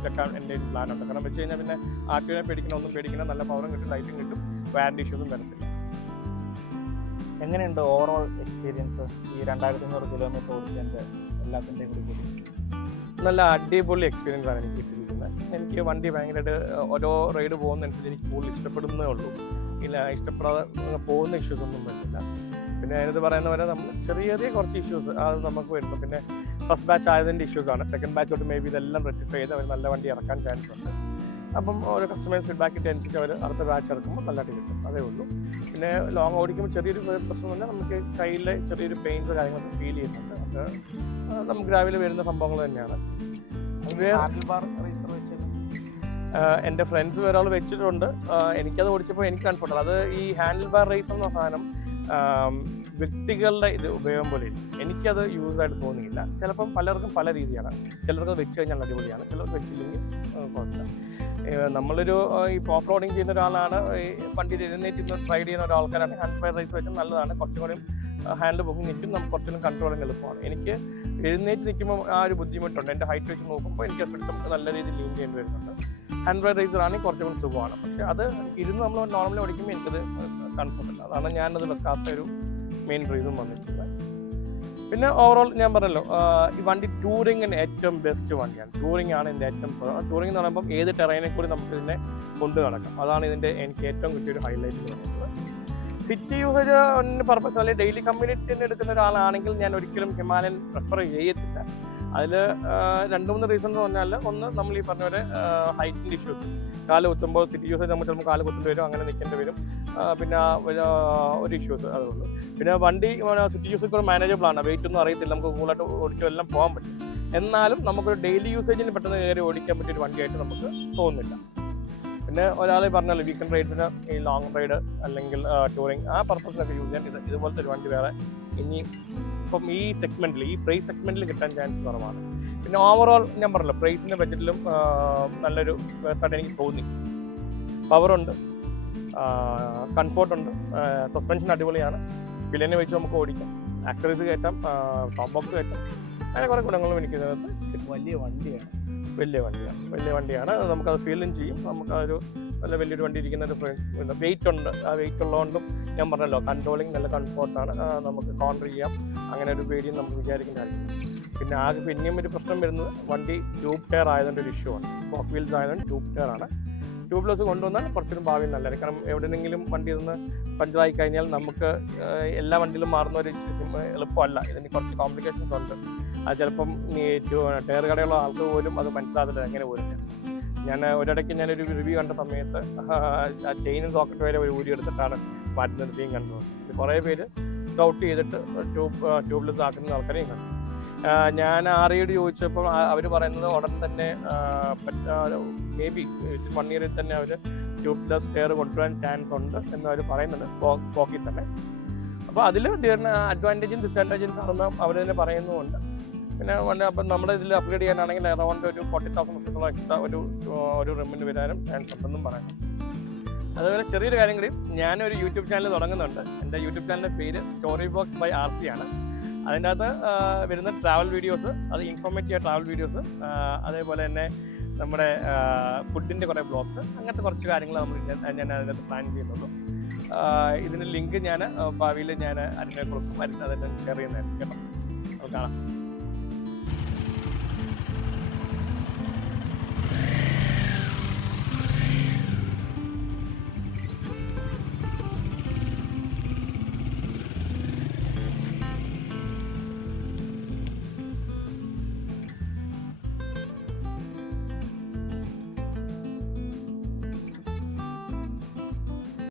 Speaker 2: വെക്കാൻ എന്റെ ഉണ്ട്. കാരണം വെച്ച് കഴിഞ്ഞാൽ പിന്നെ ആർട്ടിനെ പേടിക്കണം ഒന്നും പേടിക്കണം നല്ല പവറും കിട്ടും ലൈറ്റും കിട്ടും. വാറന്റി ഇഷ്യൂസും വരത്തില്ല.
Speaker 1: എങ്ങനെയുണ്ട് ഓവറോൾ എക്സ്പീരിയൻസ് ഈ രണ്ടായിരത്തി അഞ്ഞൂറ് കിലോമീറ്റർ ഓടിച്ചതിന്റെ എല്ലാത്തിന്റെയും കൂടി കൂടി?
Speaker 2: നല്ല അടിപൊളി എക്സ്പീരിയൻസ് ആണ് എനിക്ക് കിട്ടിയിരിക്കുന്നത്. എനിക്ക് വണ്ടി ഭയങ്കരമായിട്ട് ഓരോ റൈഡ് പോകുന്നതനുസരിച്ച് എനിക്ക് കൂടുതൽ ഇഷ്ടപ്പെടുന്നേ ഉള്ളൂ. ഇല്ല ഇഷ്ടപ്പെടാതെ പോകുന്ന ഇഷ്യൂസ് ഒന്നും വരുന്നില്ല. പിന്നെ അതിനകത്ത് പറയുന്ന പോലെ നമ്മൾ ചെറിയ ചെറിയ കുറച്ച് ഇഷ്യൂസ് അത് നമുക്ക് വരുന്നു. പിന്നെ ഫസ്റ്റ് ബാച്ച് ആയതിന്റെ ഇഷ്യൂസ് ആണ്. സെക്കൻഡ് ബാച്ച് തൊട്ട് മേ ബി ഇതെല്ലാം റെക്ടിഫൈ ചെയ്ത് അവർ നല്ല വണ്ടി ഇറക്കാൻ ചാൻസ് ഉണ്ട്. അപ്പം ഓരോ കസ്റ്റമേഴ്സ് ഫീഡ്ബാക്കിന്റെ അനുസരിച്ച് അവർ അടുത്ത ബാച്ച് ഇറക്കുമ്പോൾ നല്ലതായിട്ട് കിട്ടും. അതേ ഉള്ളൂ. പിന്നെ ലോങ് ഓടിക്കുമ്പോൾ ചെറിയൊരു പ്രശ്നം തന്നെ നമുക്ക് കയ്യിലെ ചെറിയൊരു പെയിൻസ് കാര്യങ്ങളൊക്കെ ഫീൽ ചെയ്യുന്നുണ്ട്. അത് നമുക്ക് രാവിലെ വരുന്ന സംഭവങ്ങൾ തന്നെയാണ്. എന്റെ ഫ്രണ്ട്സ് ഒരാൾ വെച്ചിട്ടുണ്ട്. എനിക്കത് ഓടിച്ചപ്പോൾ എനിക്ക് കൺഫർട്ടബിൾ അത് ഈ ഹാൻഡിൽ ബാർ റേസ് എന്ന സാധനം വ്യക്തികളുടെ ഇത് ഉപയോഗം പോലെ. എനിക്കത് യൂസ് ആയിട്ട് തോന്നിയില്ല. ചിലപ്പം പലർക്കും പല രീതിയാണ്. ചിലർക്ക് വെച്ച് കഴിഞ്ഞാൽ അടിപൊളിയാണ്. ചിലർക്ക് വെച്ചില്ലെങ്കിൽ കുഴപ്പമില്ല. നമ്മളൊരു ഈ ഓഫ് റോഡിങ് ചെയ്യുന്ന ഒരാളാണ് ഈ വണ്ടിയിൽ എഴുന്നേറ്റ് റൈഡ് ചെയ്യുന്ന ഒരാൾക്കാരാണ്. ഹാൻഡ് ഫയർ റൈസ് വെച്ചാൽ നല്ലതാണ്. കുറച്ചും കൂടി ഹാൻഡിൽ പൊക്കി നിൽക്കും നമുക്ക് കുറച്ചുകൂടി കൺട്രോൾ ചെയ്യാൻ എളുപ്പമാണ്. എനിക്ക് എഴുന്നേറ്റ് നിൽക്കുമ്പോൾ ആ ഒരു ബുദ്ധിമുട്ടുണ്ട്. എന്റെ ഹൈറ്റ് വെച്ച് നോക്കുമ്പോൾ എനിക്ക് പിടുത്തം നല്ല രീതിയിൽ ലീൻ ചെയ്യേണ്ടി വരുന്നുണ്ട്. ഹാൻഡ് ഫയർ റൈസർ ആണെങ്കിൽ കുറച്ചും കൂടി സുഖമാണ്. പക്ഷെ അത് ഇരുന്ന് നമ്മൾ നോർമലി ഓടിക്കുമ്പോൾ എനിക്കത് കംഫർട്ട് അല്ല. അതാണ് ഞാനത് വെക്കാത്ത ഒരു മെയിൻ റീസൺ വന്നിട്ടുള്ളത്. പിന്നെ ഓവറോൾ ഞാൻ പറഞ്ഞല്ലോ ഈ വണ്ടി ടൂറിങ്ങിന് ഏറ്റവും ബെസ്റ്റ് വണ്ടിയാണ്. ടൂറിംഗ് ആണ് ഇതിന്റെ ഏറ്റവും ടൂറിംഗ് എന്ന് പറയുമ്പോൾ ഏത് ടെറൈനെ കൂടി നമുക്ക് ഇതിനെ കൊണ്ടു നടക്കാം. അതാണ് ഇതിന്റെ എനിക്ക് ഏറ്റവും കിട്ടിയൊരു ഹൈലൈറ്റ് എന്ന് പറയുന്നത്. സിറ്റി യൂസേജ് പർപ്പസ് അല്ലെങ്കിൽ ഡെയിലി കമ്മ്യൂണിറ്റിന് എടുക്കുന്ന ഒരാളാണെങ്കിൽ ഞാൻ ഒരിക്കലും ഹിമാലയൻ പ്രിഫർ ചെയ്യത്തില്ല. അതിൽ രണ്ട് മൂന്ന് റീസൺ എന്ന് പറഞ്ഞാൽ ഒന്ന് നമ്മൾ ഈ പറഞ്ഞ പോലെ ഹൈറ്റിന്റെ ഇഷ്യൂസ് കാൽ കുത്തുമ്പോൾ സിറ്റി യൂസേജ് നമ്മൾ ചിലപ്പോൾ കാൽ കുത്തേണ്ടി വരും അങ്ങനെ നിൽക്കേണ്ടി വരും. പിന്നെ ഒരു, ഇഷ്യൂസ് അതേ ഉള്ളൂ. പിന്നെ വണ്ടി സിറ്റി യൂസേജ് ഒരു മാനേജബിൾ ആണ്. വെയിറ്റ് ഒന്നും അറിയത്തില്ല. നമുക്ക് കൂടുതലായിട്ട് ഓടിച്ചോ എല്ലാം പോകാൻ പറ്റും. എന്നാലും നമുക്കൊരു ഡെയിലി യൂസേജിന് പെട്ടെന്ന് കയറി ഓടിക്കാൻ പറ്റിയ ഒരു വണ്ടിയായിട്ട് നമുക്ക് തോന്നുന്നില്ല. പിന്നെ ഒരാൾ പറഞ്ഞല്ലോ വീക്കെൻഡ് റൈഡ്സിന് ഈ ലോങ് റൈഡ് അല്ലെങ്കിൽ ടൂറിങ് ആ പർപ്പസിനൊക്കെ യൂസ് ചെയ്യാൻ ഇത് ഇതുപോലത്തെ ഒരു വണ്ടി വേറെ ഇനി ഇപ്പം ഈ സെഗ്മെന്റിൽ ഈ പ്രൈസ് സെഗ്മെന്റിൽ കിട്ടാൻ ചാൻസ് കുറവാണ്. പിന്നെ ഓവറോൾ ഞാൻ പറഞ്ഞല്ലോ പ്രൈസിന്റെ ബഡ്ജറ്റിലും നല്ലൊരു വേർത്തായിട്ട് എനിക്ക് തോന്നി. പവറുണ്ട് കംഫോർട്ടുണ്ട് സസ്പെൻഷൻ അടിപൊളിയാണ്. വിലനെ വെച്ച് നമുക്ക് ഓടിക്കാം. ആക്സറീസ് കയറ്റാം ടോപ്പ് ബോക്സ് കയറ്റാം. അങ്ങനെ കുറേ ഗുണങ്ങളും എനിക്ക് ഇതിനകത്ത്
Speaker 1: വലിയ വണ്ടിയാണ്.
Speaker 2: വലിയ വണ്ടിയാണ്. വലിയ വണ്ടിയാണ്. നമുക്കത് ഫീലും ചെയ്യും. നമുക്കതൊരു നല്ല വലിയൊരു വണ്ടി ഇരിക്കുന്ന ഒരു വെയിറ്റ് ഉണ്ട്. ആ വെയിറ്റ് ഉള്ളതുകൊണ്ടും ഞാൻ പറഞ്ഞല്ലോ കൺട്രോളിങ് നല്ല കംഫോർട്ടാണ് നമുക്ക് കോൺട്രി ചെയ്യാം. അങ്ങനെ ഒരു പേടിയും നമ്മൾ വിചാരിക്കുന്നതായിരിക്കും. പിന്നെ ആകെ പിന്നെയും ഒരു പ്രശ്നം വരുന്നത് വണ്ടി ട്യൂബ് ടയർ ആയതുകൊണ്ട് ഒരു ഇഷ്യൂ ആണ്. സ്പോക്ക് വീൽസ് ആയതുകൊണ്ട് ട്യൂബ് ടയർ ആണ്. ട്യൂബ്ലെസ് കൊണ്ടുവന്നാൽ കുറച്ചുകൂടി ഭാവി നല്ലത് കാരണം എവിടെയെങ്കിലും വണ്ടി നിന്ന് പഞ്ചറായി കഴിഞ്ഞാൽ നമുക്ക് എല്ലാ വണ്ടിയിലും മാറുന്ന ഒരു എളുപ്പമല്ല. ഇതിന് കുറച്ച് കോംപ്ലിക്കേഷൻസ് ഉണ്ട്. അത് ചിലപ്പം ടയർ കടയുള്ള ആൾക്ക് പോലും അത് മനസ്സിലാകത്തില്ല എങ്ങനെ പോലും. ഞാൻ ഒരിടയ്ക്ക് ഞാനൊരു റിവ്യൂ കണ്ട സമയത്ത് ആ ചെയിനും സോക്കറ്റ് വരെ ഒരു ഊരി എടുത്തിട്ടാണ് മാറ്റുന്ന റിവ്യൂ കണ്ടത്. കുറേ പേര് സ്കൗട്ട് ചെയ്തിട്ട് ട്യൂബ് ട്യൂബ്ലെസ് ആക്കുന്ന ആൾക്കാരെയും കണ്ടു. ഞാൻ ആറിയോട് ചോദിച്ചപ്പോൾ അവർ പറയുന്നത് ഉടൻ തന്നെ മേ ബി വൺ ഇയറിൽ തന്നെ അവർ ട്യൂബ്ലെസ് ടയർ കൊണ്ടുവരാൻ ചാൻസ് ഉണ്ട് എന്ന് അവർ പറയുന്നുണ്ട് സ്പോക്കിൽ തന്നെ. അപ്പോൾ അതിൽ അഡ്വാന്റേജും ഡിസ്അഡ്വാന്റേജും കാരണം അവർ തന്നെ പറയുന്നുമുണ്ട്. പിന്നെ വണ്ടി അപ്പം നമ്മുടെ ഇതിൽ അപ്ഗ്രേഡ് ചെയ്യാനാണെങ്കിൽ എറൗണ്ട് ഒരു ഫോർട്ടി തൗസൻഡ് റുപ്പീസോളം എക്സ്ട്രാ ഒരു ഒരു റെമ്മിന് വരാനും ചാൻസ് ഉണ്ടെന്നും പറയാം. അതുപോലെ ചെറിയൊരു കാര്യം കൂടി ഞാനൊരു യൂട്യൂബ് ചാനൽ തുടങ്ങുന്നുണ്ട്. എന്റെ യൂട്യൂബ് ചാനലിന്റെ പേര് story box by R C ആണ്. അതിന്റെ അകത്ത് വരുന്ന ട്രാവൽ വീഡിയോസ് അത് ഇൻഫോർമേറ്റീവ് ട്രാവൽ വീഡിയോസ് അതേപോലെ തന്നെ നമ്മുടെ ഫുഡിന്റെ കുറേ ബ്ലോഗ്സ് അങ്ങനത്തെ കുറച്ച് കാര്യങ്ങൾ നമ്മൾ ഞാൻ ഞാൻ അതിനകത്ത് പ്ലാൻ ചെയ്യുന്നുള്ളൂ. ഇതിന് ലിങ്ക് ഞാൻ ഭാവിയിൽ ഞാൻ അതിനെ കൊടുക്കും അതിനെ ഷെയർ ചെയ്യുന്നതായിരിക്കും കേട്ടോ. നമുക്ക് കാണാം.